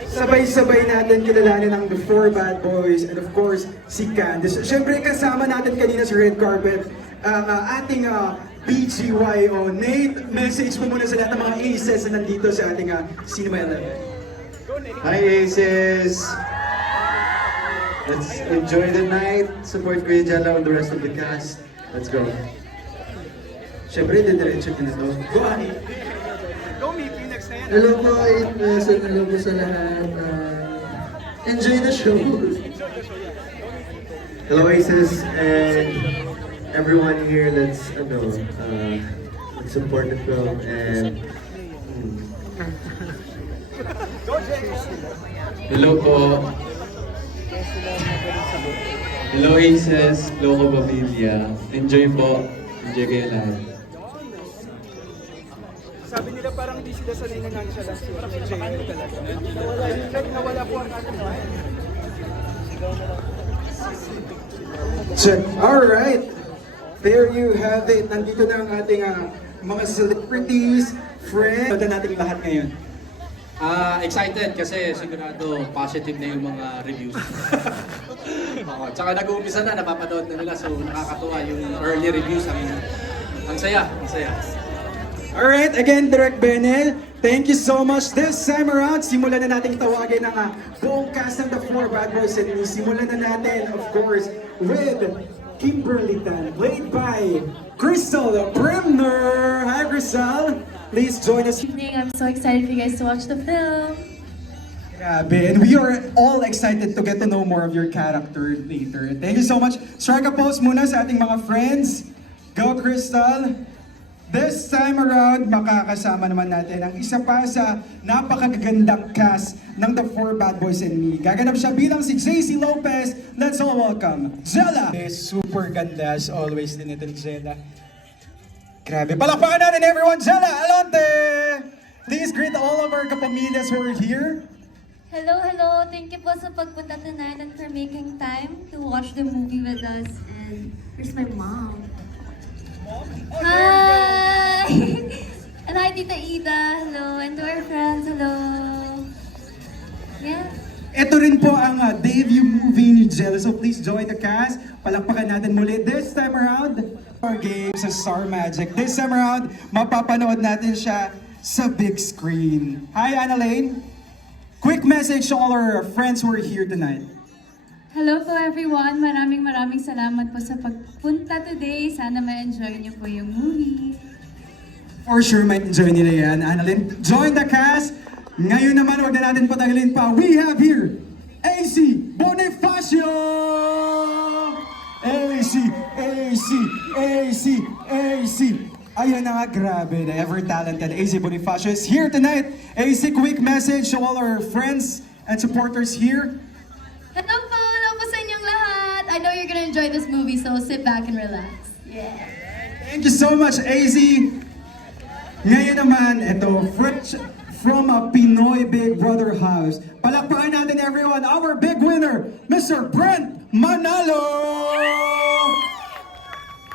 Sabay-sabay natin kilalanin ang The Four Bad Boys and of course, si Candice. Siyempre, kasama natin kanina sa red carpet ang ating BGYO. Nate, message mo muna sa lahat ng mga aces na nandito sa ating Cinema 11. Hi Aces! Let's enjoy the night. Support Kuya Jala and the rest of the cast. Let's go. Siyempre, didiretso na to. Go, Ani! Hello po, hello po sa lahat. Enjoy the show. Hello Aces and everyone here. Let's support the film and hello po. Hello Aces, Loco Pamilya. Enjoy po. Enjoy kayo lahat. Sabi nila parang hindi sila sanay na nandiyan lang si Jay talaga. Nawala po ang ating Check. Alright. There you have it. Nandito na ang ating mga celebrities, friends. Pwede natin lahat ngayon. Excited kasi sigurado positive na yung mga reviews. Tsaka nag-uumpisa na, napapanood na nila, so nakakatuwa yung early reviews. Ang saya, ang saya. Alright, again, Direk Benel, thank you so much. This time around, simulan na natin tawagin ang buong cast ng The Four Bad Boys and Me. Simulan na natin, of course, with Kimberly Tan, played by Crystal Brimner. Hi, Crystal. Please join us. Good evening. I'm so excited for you guys to watch the film. Grabe, and we are all excited to get to know more of your character later. Thank you so much. Strike a pose muna sa ating mga friends. Go, Crystal. This time around, makakasama naman natin ang isa pa sa napakagandang cast ng The Four Bad Boys and Me. Gaganap siya bilang si JC Lopez. Let's all welcome Jella! Super ganda as always din ito ni Jella. Grabe, palakpakan natin everyone! Jella Alonte! Please greet all of our kapamilyas who are here. Hello, hello. Thank you po sa pagpunta tonight and for making time to watch the movie with us. And here's my mom. Hi! And hi, Tita Ida. Hello. And to our friends, hello. Yeah. Ito rin po ang debut movie ni Jella. So please join the cast. Palakpakan natin muli. This time around, our game sa Star Magic. This time around, mapapanood natin siya sa big screen. Hi, Annalane. Quick message to all our friends who are here tonight. Hello po everyone. Maraming salamat po sa pagpunta today. Sana ma-enjoy niyo po yung movie. For sure, might enjoy nila yan. Annalyn, join the cast. Ngayon naman, wag na natin patagalin pa. We have here, AC Bonifacio! AC. Ayun na nga, grabe. The ever-talented AC Bonifacio is here tonight. AC, quick message to all our friends and supporters here. Hello po! enjoy this movie, so sit back and relax. Yeah. Thank you so much, AZ. Ngayon naman, ito, from a Pinoy Big Brother house. Palakpakan natin everyone, our big winner, Mr. Brent Manalo!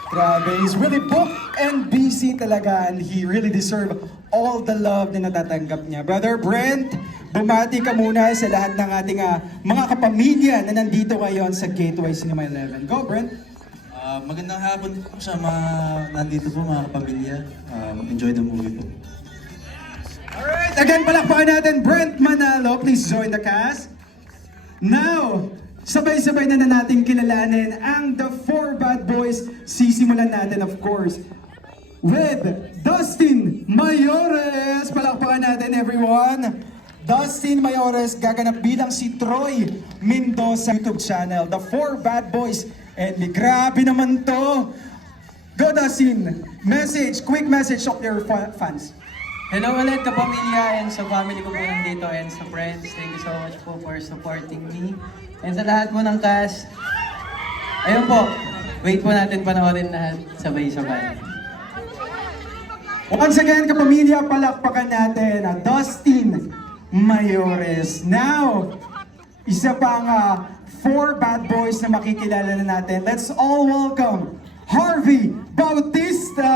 Grabe, he's really booked and busy talaga and he really deserve all the love na natatanggap niya. Brother Brent, bumati ka muna sa lahat ng ating mga kapamilya na nandito ngayon sa Gateway Cinema 11. Go, Brent! Magandang hapon po sa mga nandito po, mga kapamilya. Enjoy the movie po. Alright, again, palakpakan natin Brent Manalo. Please join the cast. Now, sabay-sabay na natin kilalanin ang The 4 Bad Boys. Sisimulan natin, of course, with Dustin Mayores. Palakpakan natin, everyone. Dustin Mayores gaganap bilang si Troy Mendoza YouTube channel, The 4 Bad Boys. And grabe naman to. Go, Dustin. Quick message of your fans. Hello ulit kapamilya and sa family ko po nandito and sa friends. Thank you so much po for supporting me. And sa lahat po ng cast, ayun po, wait po natin panoorin lahat sabay-sabay. Once again, kapamilya, palakpakan natin Dustin Mayores. Now, isa pang 4 bad boys na makikilala na natin. Let's all welcome Harvey Bautista!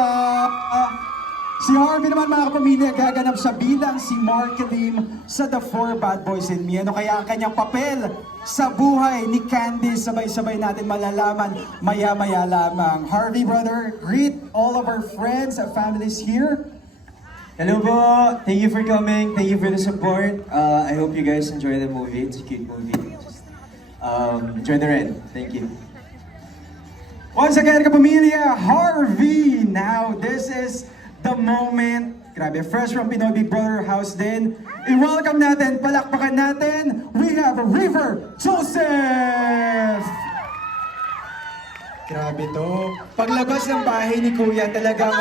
Si Harvey naman, mga kapamilya, gaganap siya bilang si Mark Lim sa The 4 Bad Boys and Me. Ano kaya ang kanyang papel sa buhay ni Candice? Sabay-sabay natin malalaman maya-maya lamang. Harvey, brother, greet all of our friends and families here. Hello po! Thank you for coming. Thank you for the support. I hope you guys enjoy the movie. It's a cute movie. Enjoy the ride. Thank you. Once again, kapamilya, Harvey! Now, this is the moment. Grabe, fresh from Pinoy Big Brother house din. I-welcome natin, palakpakan natin, we have River Joseph! Grabe to. Paglabas ng bahay ni Kuya, talagang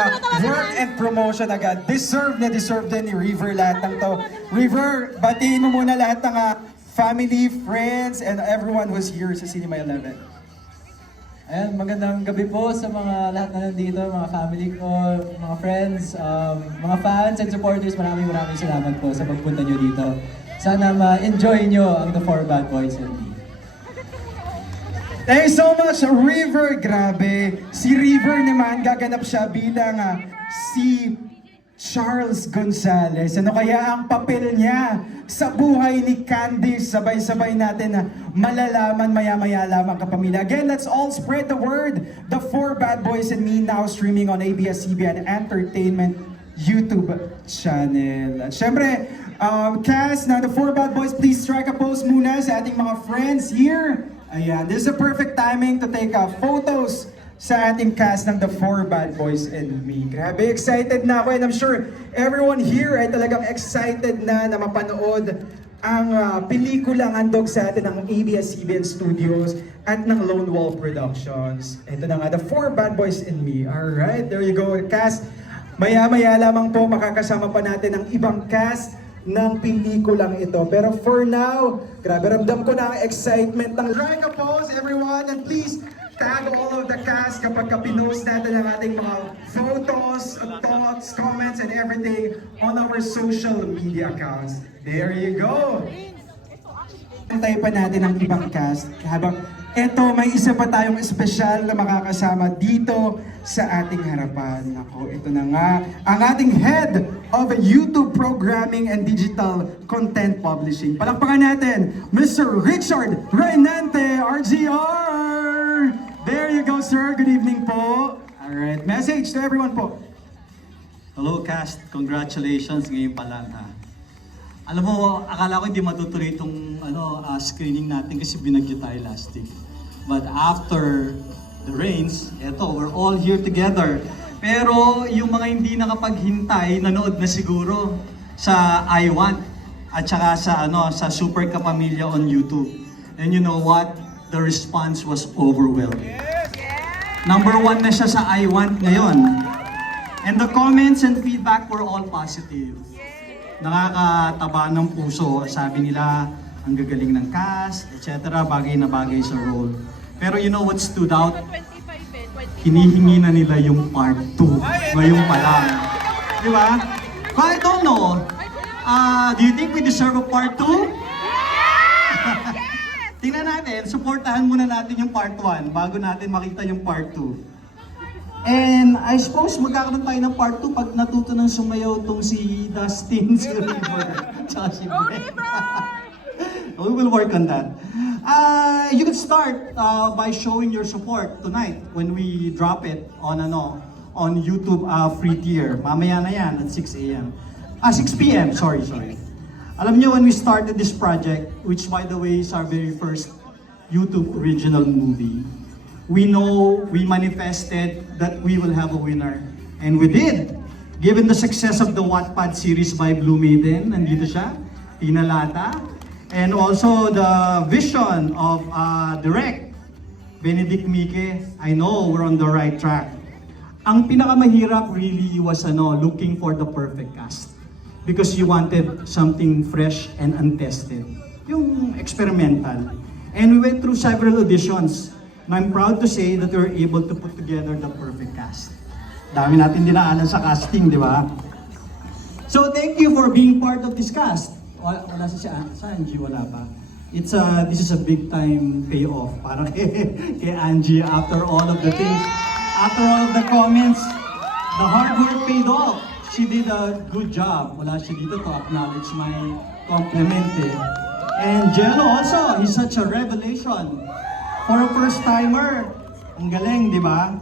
work and promotion agad. Deserve na deserve din ni River lahat ng to. River, batiin mo muna lahat ng family, friends, and everyone who's here sa Cinema 11. Ayan, magandang gabi po sa mga lahat na nandito, mga family ko, mga friends, mga fans and supporters. Maraming salamat po sa pagpunta nyo dito. Sana ma-enjoy nyo ang The 4 Bad Boys and Me. Thank you so much, River. Grabe. Si River naman, gaganap siya bilang si Charles Gonzalez. Ano kaya ang papel niya sa buhay ni Candice? Sabay-sabay natin na malalaman maya-maya lamang, kapamilya. Again, let's all spread the word. The 4 Bad Boys and Me now streaming on ABS-CBN Entertainment YouTube channel. At syempre, cast na The 4 Bad Boys, please strike a pose muna sa ating mga friends here. Ayan, this is a perfect timing to take photos sa ating cast ng The 4 Bad Boys and Me. Grabe, excited na ako and I'm sure everyone here ay talagang excited na mapanood ang pelikulang handog sa atin ng ABS-CBN Studios at ng Lone Wolf Productions. Ito na nga, The 4 Bad Boys and Me. Alright, there you go, cast. Maya-maya lamang po makakasama pa natin ang ibang cast ng pelikulang ito. Pero for now, grabe, ramdam ko na ang excitement ng strike a pose, everyone, and please tag all of the cast kapag pinost natin ang ating mga photos, thoughts, comments, and everything on our social media accounts. There you go! Antay pa natin ang ibang cast habang eto, may isa pa tayong espesyal na makakasama dito sa ating harapan. Ako, ito na nga, ang ating Head of YouTube Programming and Digital Content Publishing. Palakpakan natin, Mr. Richard Reynante, RGR! There you go, sir. Good evening po. Alright, message to everyone po. Hello cast, congratulations ngayon pa lang ha. Alam mo, akala ko hindi matutuloy itong screening natin kasi binagyo tayo last week. But after the rains, eto, we're all here together. Pero yung mga hindi nakapaghintay, nanood na siguro sa I Want at saka sa Super Kapamilya on YouTube. And you know what? The response was overwhelming. Number 1 na siya sa I Want ngayon. And the comments and feedback were all positive. Nakakataba ng puso. Sabi nila, ang gagaling ng cast, etc. Bagay na bagay sa role. Pero you know what stood out? Hinihingi na nila yung part 2 ngayon pa lang. Di ba? But I don't know. Do you think we deserve a part 2? Tingnan natin, supportahan muna natin yung part 1 bago natin makita yung part 2. And I suppose magkakaroon tayo ng part 2 pag natuto ng sumayaw tong si Dustin, si River, tsaka si Brett. We will work on that. You can start by showing your support tonight when we drop it on YouTube free tier. Mamaya na yan at 6 a.m. 6 p.m. Sorry. Alam niyo, when we started this project, which by the way is our very first YouTube original movie, we manifested that we will have a winner. And we did. Given the success of the Wattpad series by Blue Maiden, nandito siya, Tina Lata, and also the vision of Direct, Benedict Mike, I know we're on the right track. Ang pinakamahirap really was looking for the perfect cast. Because you wanted something fresh and untested. Yung experimental. And we went through several auditions. And I'm proud to say that we were able to put together the perfect cast. Dami natin dinaanan sa casting, di ba? So thank you for being part of this cast. Wala si Angie, wala pa. This is a big time payoff para kay Angie after all of the things, after all of the comments, the hard work paid off. She did a good job. Wala siya dito to acknowledge my compliment eh. And Jello also, he's such a revelation. For a first-timer, ang galing, di ba?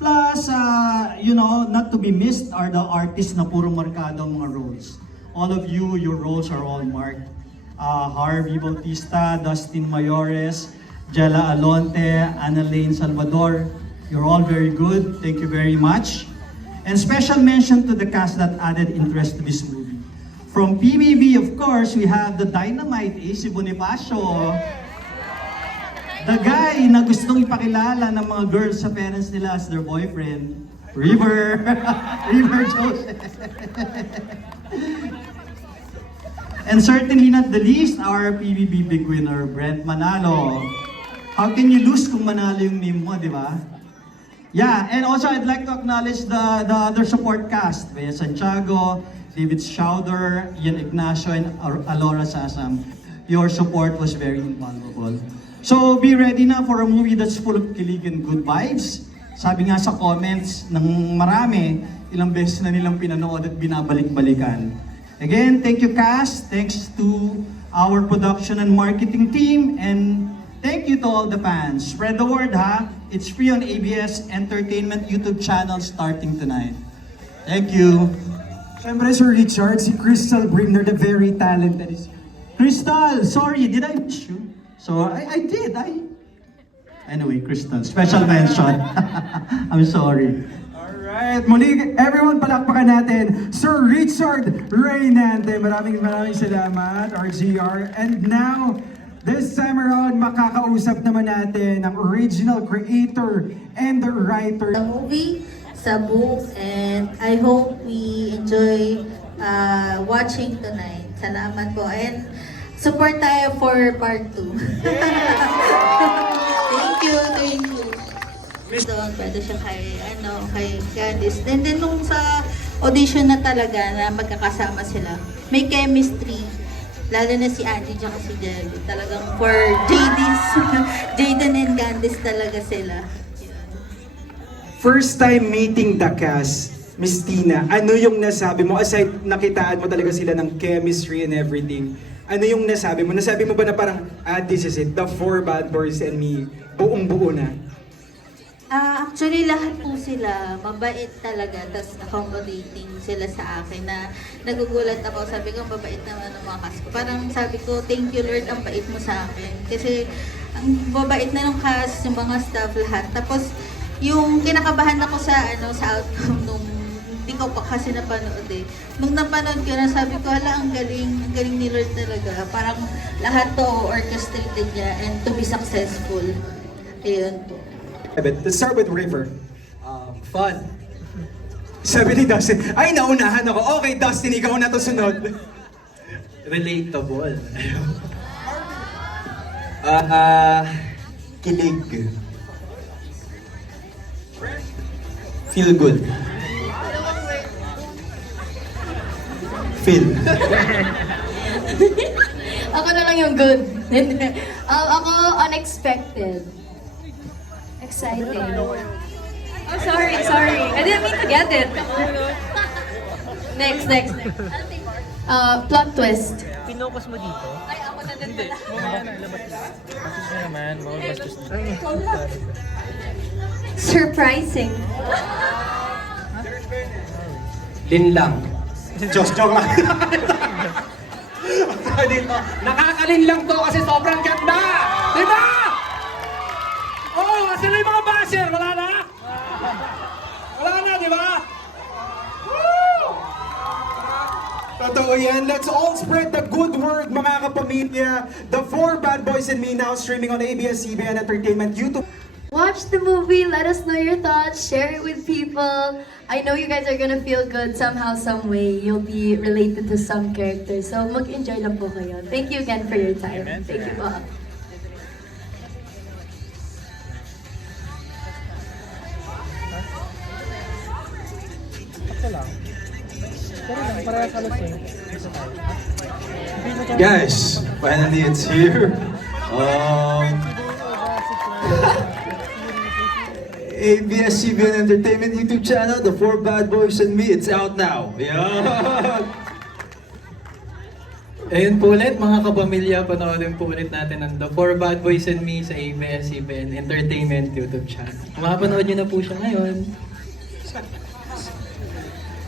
Plus, not to be missed are the artists na puro markado ang mga roles. All of you, your roles are all marked. Harvey Bautista, Dustin Mayores, Jella Alonte, Annalane Salvador. You're all very good. Thank you very much. And special mention to the cast that added interest to this movie. From PBB, of course, we have the Dynamite AC Bonifacio. The guy na gustong ipakilala ng mga girls sa parents nila as their boyfriend, River Joseph. And certainly not the least, our PBB big winner, Brent Manalo. How can you lose kung manalo yung name mo, di ba? Yeah, and also I'd like to acknowledge the other support cast, Bea Santiago, David Schauder, Ian Ignacio, and Alora Sasam. Your support was very invaluable. So be ready na for a movie that's full of kilig and good vibes. Sabi nga sa comments ng marami, ilang beses na nilang pinanood at binabalik-balikan. Again, thank you cast, thanks to our production and marketing team, and thank you to all the fans. Spread the word ha. It's free on ABS Entertainment YouTube channel starting tonight. Thank you. Siyempre, Sir Richard, si Crystal Brimner, the very talented is... Crystal, sorry, did I miss you? So, I did. Anyway, Crystal, special mention. I'm sorry. Alright, muli, everyone, palakpakan natin, Sir Richard Reynante. Maraming salamat, RGR. And now, this time around, makakausap naman natin ang original creator and the writer. The movie, sa book, and I hope we enjoy watching tonight. Salamat po. And support tayo for part 2. Thank you. Doon, pwede siya kay Candice. And then nung sa audition na talaga na magkakasama sila, may chemistry. Lalo na si Angie at si Jelly. Talagang for Jaden and Candice talaga sila. First time meeting the cast, Miss Tina, ano yung nasabi mo? Aside, nakitaan mo talaga sila ng chemistry and everything. Ano yung nasabi mo? Nasabi mo ba na parang, this is it, the 4 bad boys and me, buong-buo na? Actually, lahat po sila mabait talaga, tas accommodating sila sa akin na nagugulat ako. Sabi ko, mabait naman ang mga cast ko. Parang sabi ko, thank you Lord, ang bait mo sa akin. Kasi ang babait na ng cast, yung mga staff, lahat. Tapos, yung kinakabahan ako sa outcome nung hindi ko pa kasi napanood eh. Nung napanood ko na, sabi ko, hala, ang galing ni Lord talaga. Parang lahat to orchestrated niya and to be successful. Ayun po. Let's start with River. Fun. Sabi ni Dustin, ay naunahan ako. Okay, Dustin, ikaw na to sunod. Relatable. kilig. Feel good. Feel. Ako na lang yung good. Ako, unexpected. Exciting. Oh, sorry. I didn't mean to get it. Next. Plot twist. Pinocus mo dito? Ay, ako na din pala. Bastos mo naman, bawal bastos dito. Surprising. Linlang. Joke lang. Dito, nakakalinlang to kasi sobrang ganda! Di ba? Oh, sino yung mga basher? Wala na? Wala na, di ba? Totoo yan. Let's all spread the good word, mga kapamilya. The 4 Bad Boys and Me now streaming on ABS-CBN Entertainment YouTube. Watch the movie, let us know your thoughts, share it with people. I know you guys are gonna feel good somehow, some way. You'll be related to some characters. So mag-enjoy lang po kayo. Thank you again for your time. Thank you po. Guys, finally it's here. ABS-CBN Entertainment YouTube channel, The 4 Bad Boys and Me. It's out now. Yeah. Ayun po ulit mga kapamilya, panoorin po ulit natin ang The 4 Bad Boys and Me sa ABS-CBN Entertainment YouTube channel. Mapapanood nyo na po siya ngayon.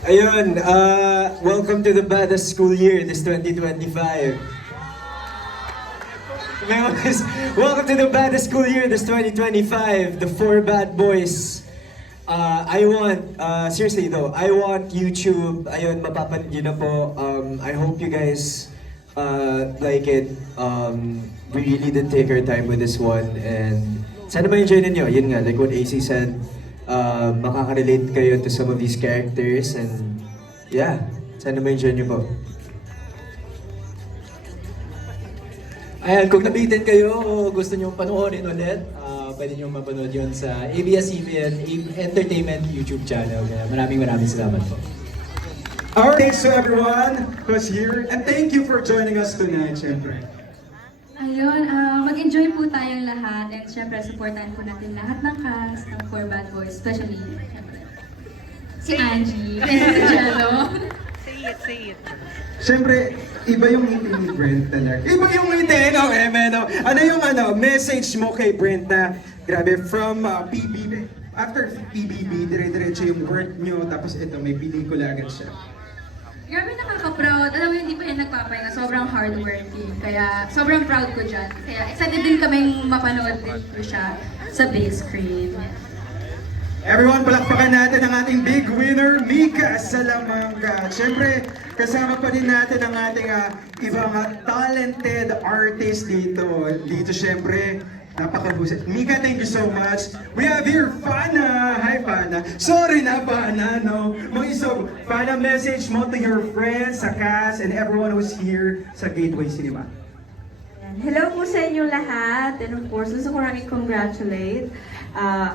Ayun, welcome to the baddest school year, this 2025. Welcome to the baddest school year, this 2025. The 4 Bad Boys. Seriously though, I want YouTube, ayun, mapapanood nyo na po. I hope you guys like it. We really did take our time with this one. And sana ma-enjoy ninyo. Yun nga, like what AC said, makaka-relate kayo to some of these characters. And yeah, sana ma-enjoy nyo po. Ayan, kung nabitin kayo o gusto nyo panoorin ulit, pwede nyo mapanood yun sa ABS-CBN Entertainment YouTube channel. Kaya maraming salamat po. Alright, thanks to everyone who's here. And thank you for joining us tonight, syempre. Ayun, mag-enjoy po tayong lahat. And syempre, supportan po natin lahat ng cast ng 4 Bad Boys. Especially, syempre, si Angie, si Jello. Say it. Syempre, iba yung ngiti ni Brent talaga. Iba yung ngiti, no? Ano yung message mo kay Brent na, grabe, from PBB, after PBB, dire-diretso yung work nyo, tapos ito, may pelikula agad siya. Grabe, nakaka-proud. Alam mo, hindi pa yan nagpapahinga. Sobrang hardworking. Kaya, sobrang proud ko dyan. Kaya, excited din kaming mapanood din ko siya sa big screen. Everyone, palakpakan natin ang ating big winner, Mika Salamanca. Siyempre, kasama pa din natin ang ating ibang talented artist dito. Dito, siyempre, napakahusay. Mika, thank you so much. We have here Fana. Hi, Fana. Sorry na, Fana, no? So, Fana, message mo to your friends, sa cast, and everyone who's here sa Gateway Cinema. Hello po sa inyong lahat, and of course, gusto ko rin i-congratulate.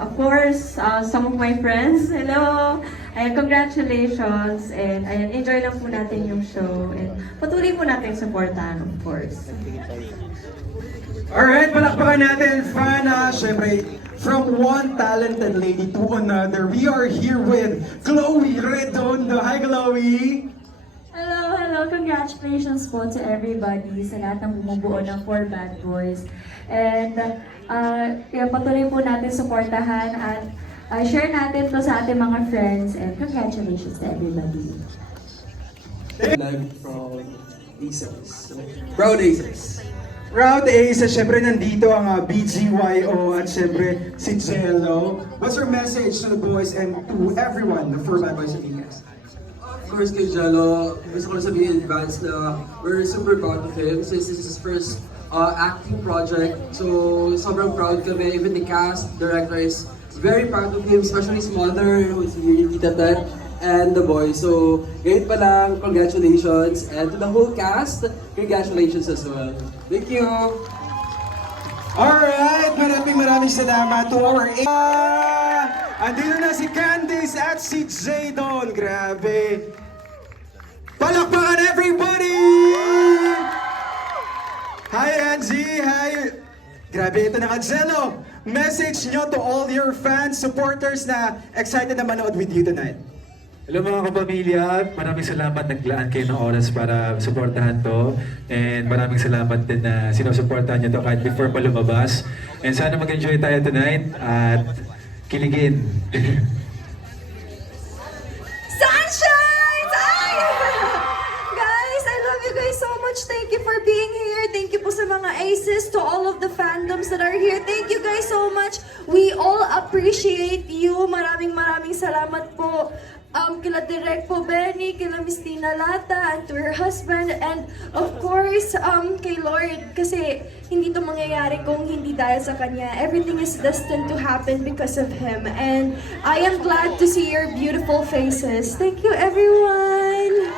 Of course, some of my friends, hello! Ayan, congratulations, and ayan, enjoy lang po natin yung show, and patuloy po natin supportahan, of course. Alright, palakpakan natin, Fana. Siyempre, from one talented lady to another, we are here with Chloe Redondo. Hi, Chloe! Hello! Congratulations po to everybody sa lahat ng bumubuo ng 4 Bad Boys. And patuloy po natin supportahan at share natin to sa ating mga friends, and congratulations to everybody. Live from Aces. Proud Aces. Proud Aces, syempre nandito ang BGYO at syempre si Jello. What's your message to the boys and to everyone, the 4 Bad Boys and Ines? Of course, kay Jello, gusto ko na sabihin in advance na we're super proud of him since this is his first acting project. So, sobrang proud kami. Even the cast, director is very proud of him, especially his mother, who is really Tita Tet, and the boys. So, ngayon pa lang, congratulations. And to the whole cast, congratulations as well. Thank you! Alright, maraming salamat to our andito na si Candice at si Jadon. Grabe. Palakpakan everybody! Hi Angie, hi. Grabe, ito na Angelo. Message nyo to all your fans, supporters na excited na manood with you tonight. Hello mga kapamilya, maraming salamat naglaan kayo ng oras para suportahan to. And maraming salamat din na sinusuportahan nyo to kahit before pa lumabas. And sana mag-enjoy tayo tonight at kiligin. Sunshine! Ay! Guys, I love you guys so much. Thank you for being here. Thank you po sa mga aces, to all of the fandoms that are here. Thank you guys so much. We all appreciate you. Maraming salamat po. Kila Direk po Benny, kila Miss Tina Lata, and to her husband, and of course, kay Lord, kasi hindi to mangyayari kung hindi dahil sa Kanya. Everything is destined to happen because of Him, and I am glad to see your beautiful faces. Thank you, everyone!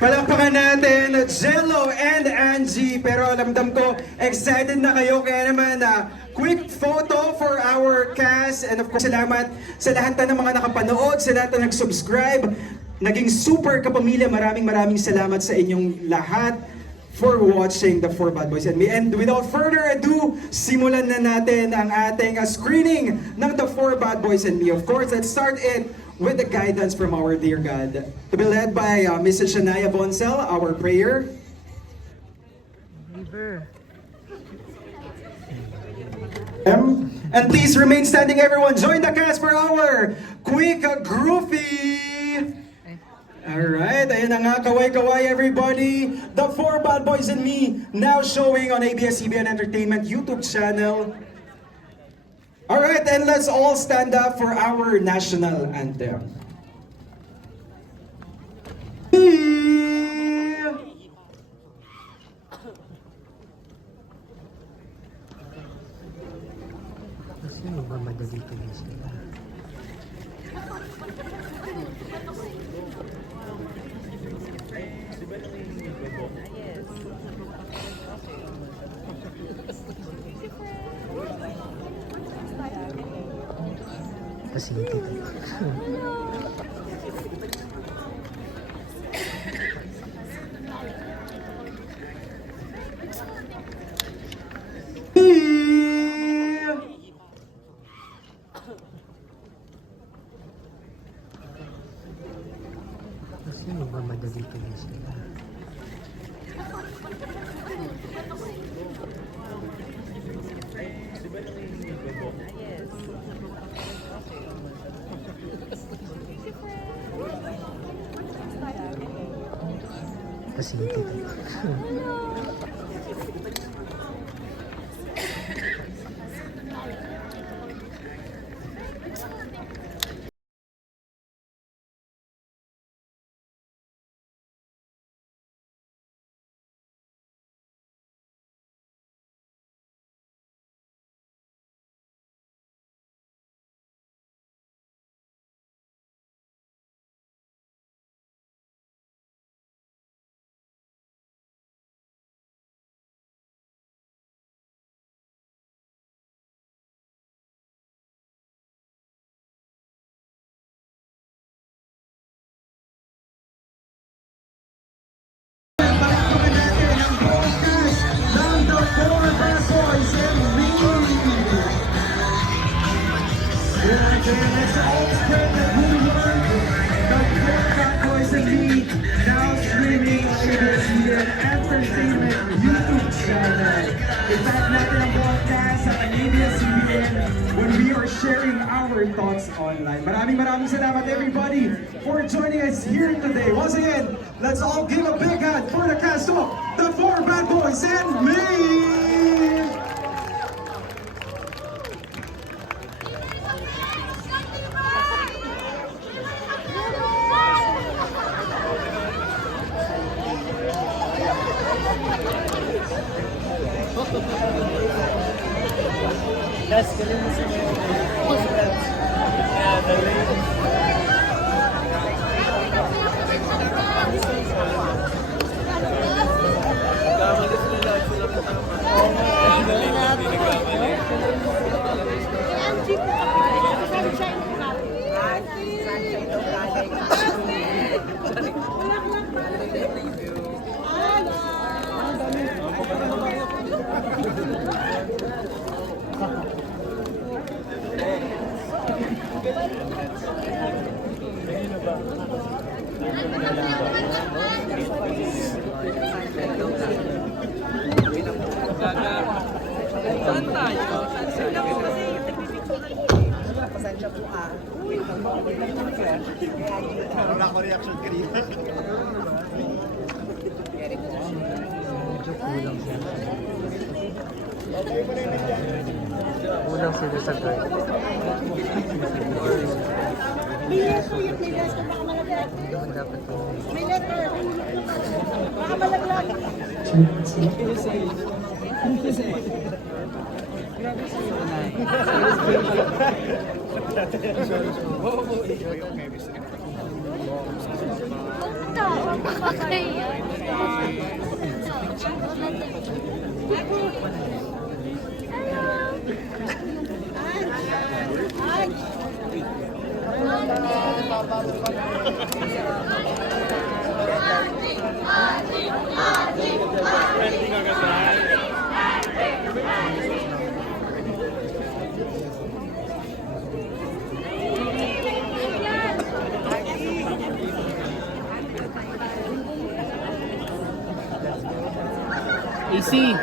Palakpakan natin Jello and Angie. Pero alamdam ko, excited na kayo. Kaya naman quick photo for our cast. And of course, salamat sa lahat ng mga nakapanood, sa lahat na nag-subscribe. Naging super kapamilya. Maraming salamat sa inyong lahat for watching the 4 Bad Boys and Me. And without further ado, simulan na natin ang ating screening ng the 4 Bad Boys and Me. Of course, let's start it with the guidance from our dear God. To be led by Mrs. Shania Boncel, our prayer. And please remain standing, everyone. Join the cast for our quick groovy. Alright, ayan na nga, kaway-kaway everybody. The 4 Bad Boys and Me, now showing on ABS-CBN Entertainment YouTube channel. Alright, and let's all stand up for our national anthem. Sino ba madali sila? Kasi hindi Sino ba madali sila? Kasi hindi Let's all spread the good word. The 4 Bad Boys and Me, now streaming on ABS-CBN Entertainment YouTube channel. I-tag natin ang broadcast sa ABS-CBN when we are sharing our thoughts online. Maraming salamat everybody for joining us here today. Once again, let's all give a big hand for the cast of the 4 Bad Boys and Me. That's good. Wala ko reaction kanina. Medyo kulang sila sa guard. Hindi naman dapat ito. AC.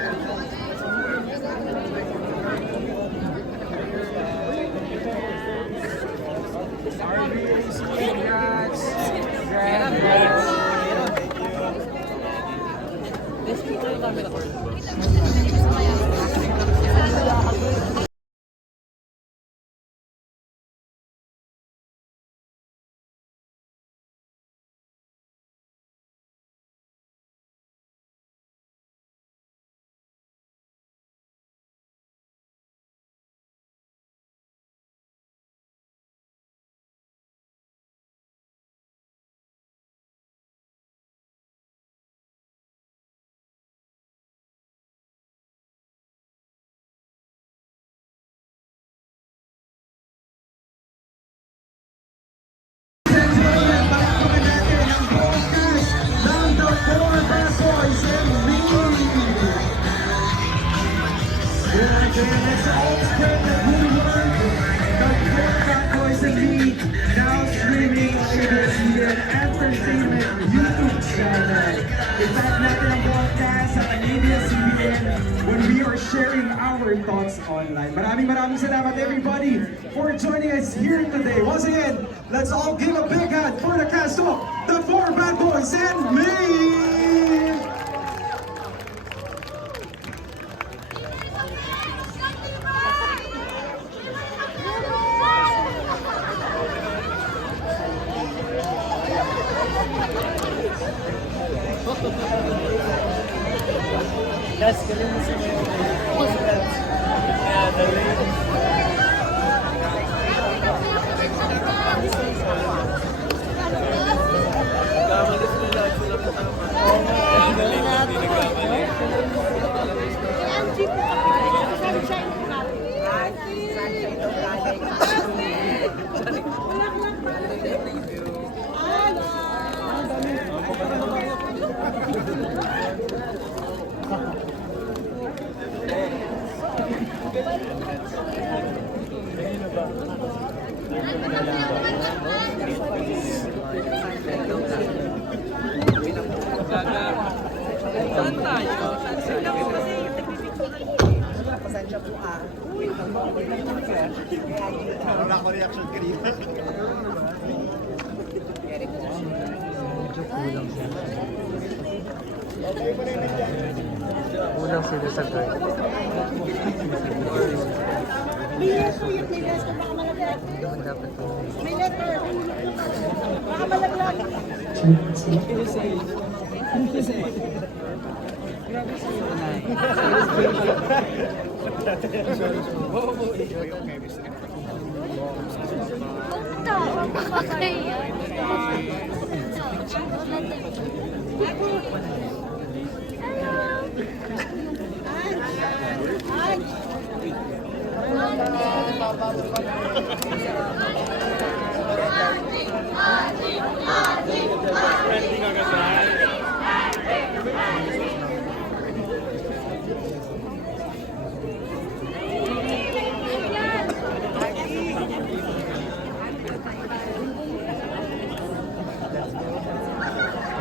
Now streaming on ABS-CBN Entertainment YouTube channel. Itat natin ang broadcast sa ABS-CBN when we are sharing our thoughts online. Maraming salamat everybody for joining us here today. Once again, let's all give a big hand for the cast of The Four Bad Boys and Me! Yes, galing mo si Pasensya po wala ko reaction kanina. Medyo kulang sila. Kulang sila sa guard. Hindi naman dapat ito.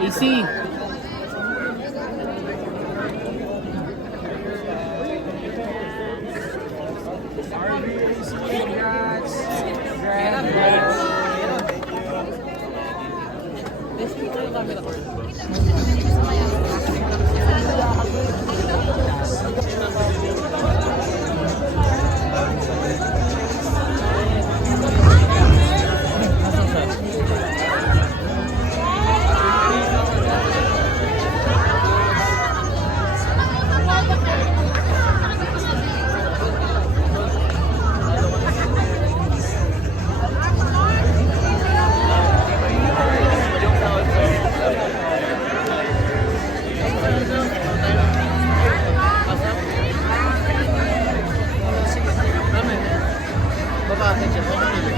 AC. RVAC, congrats! Congrats! Babae siya.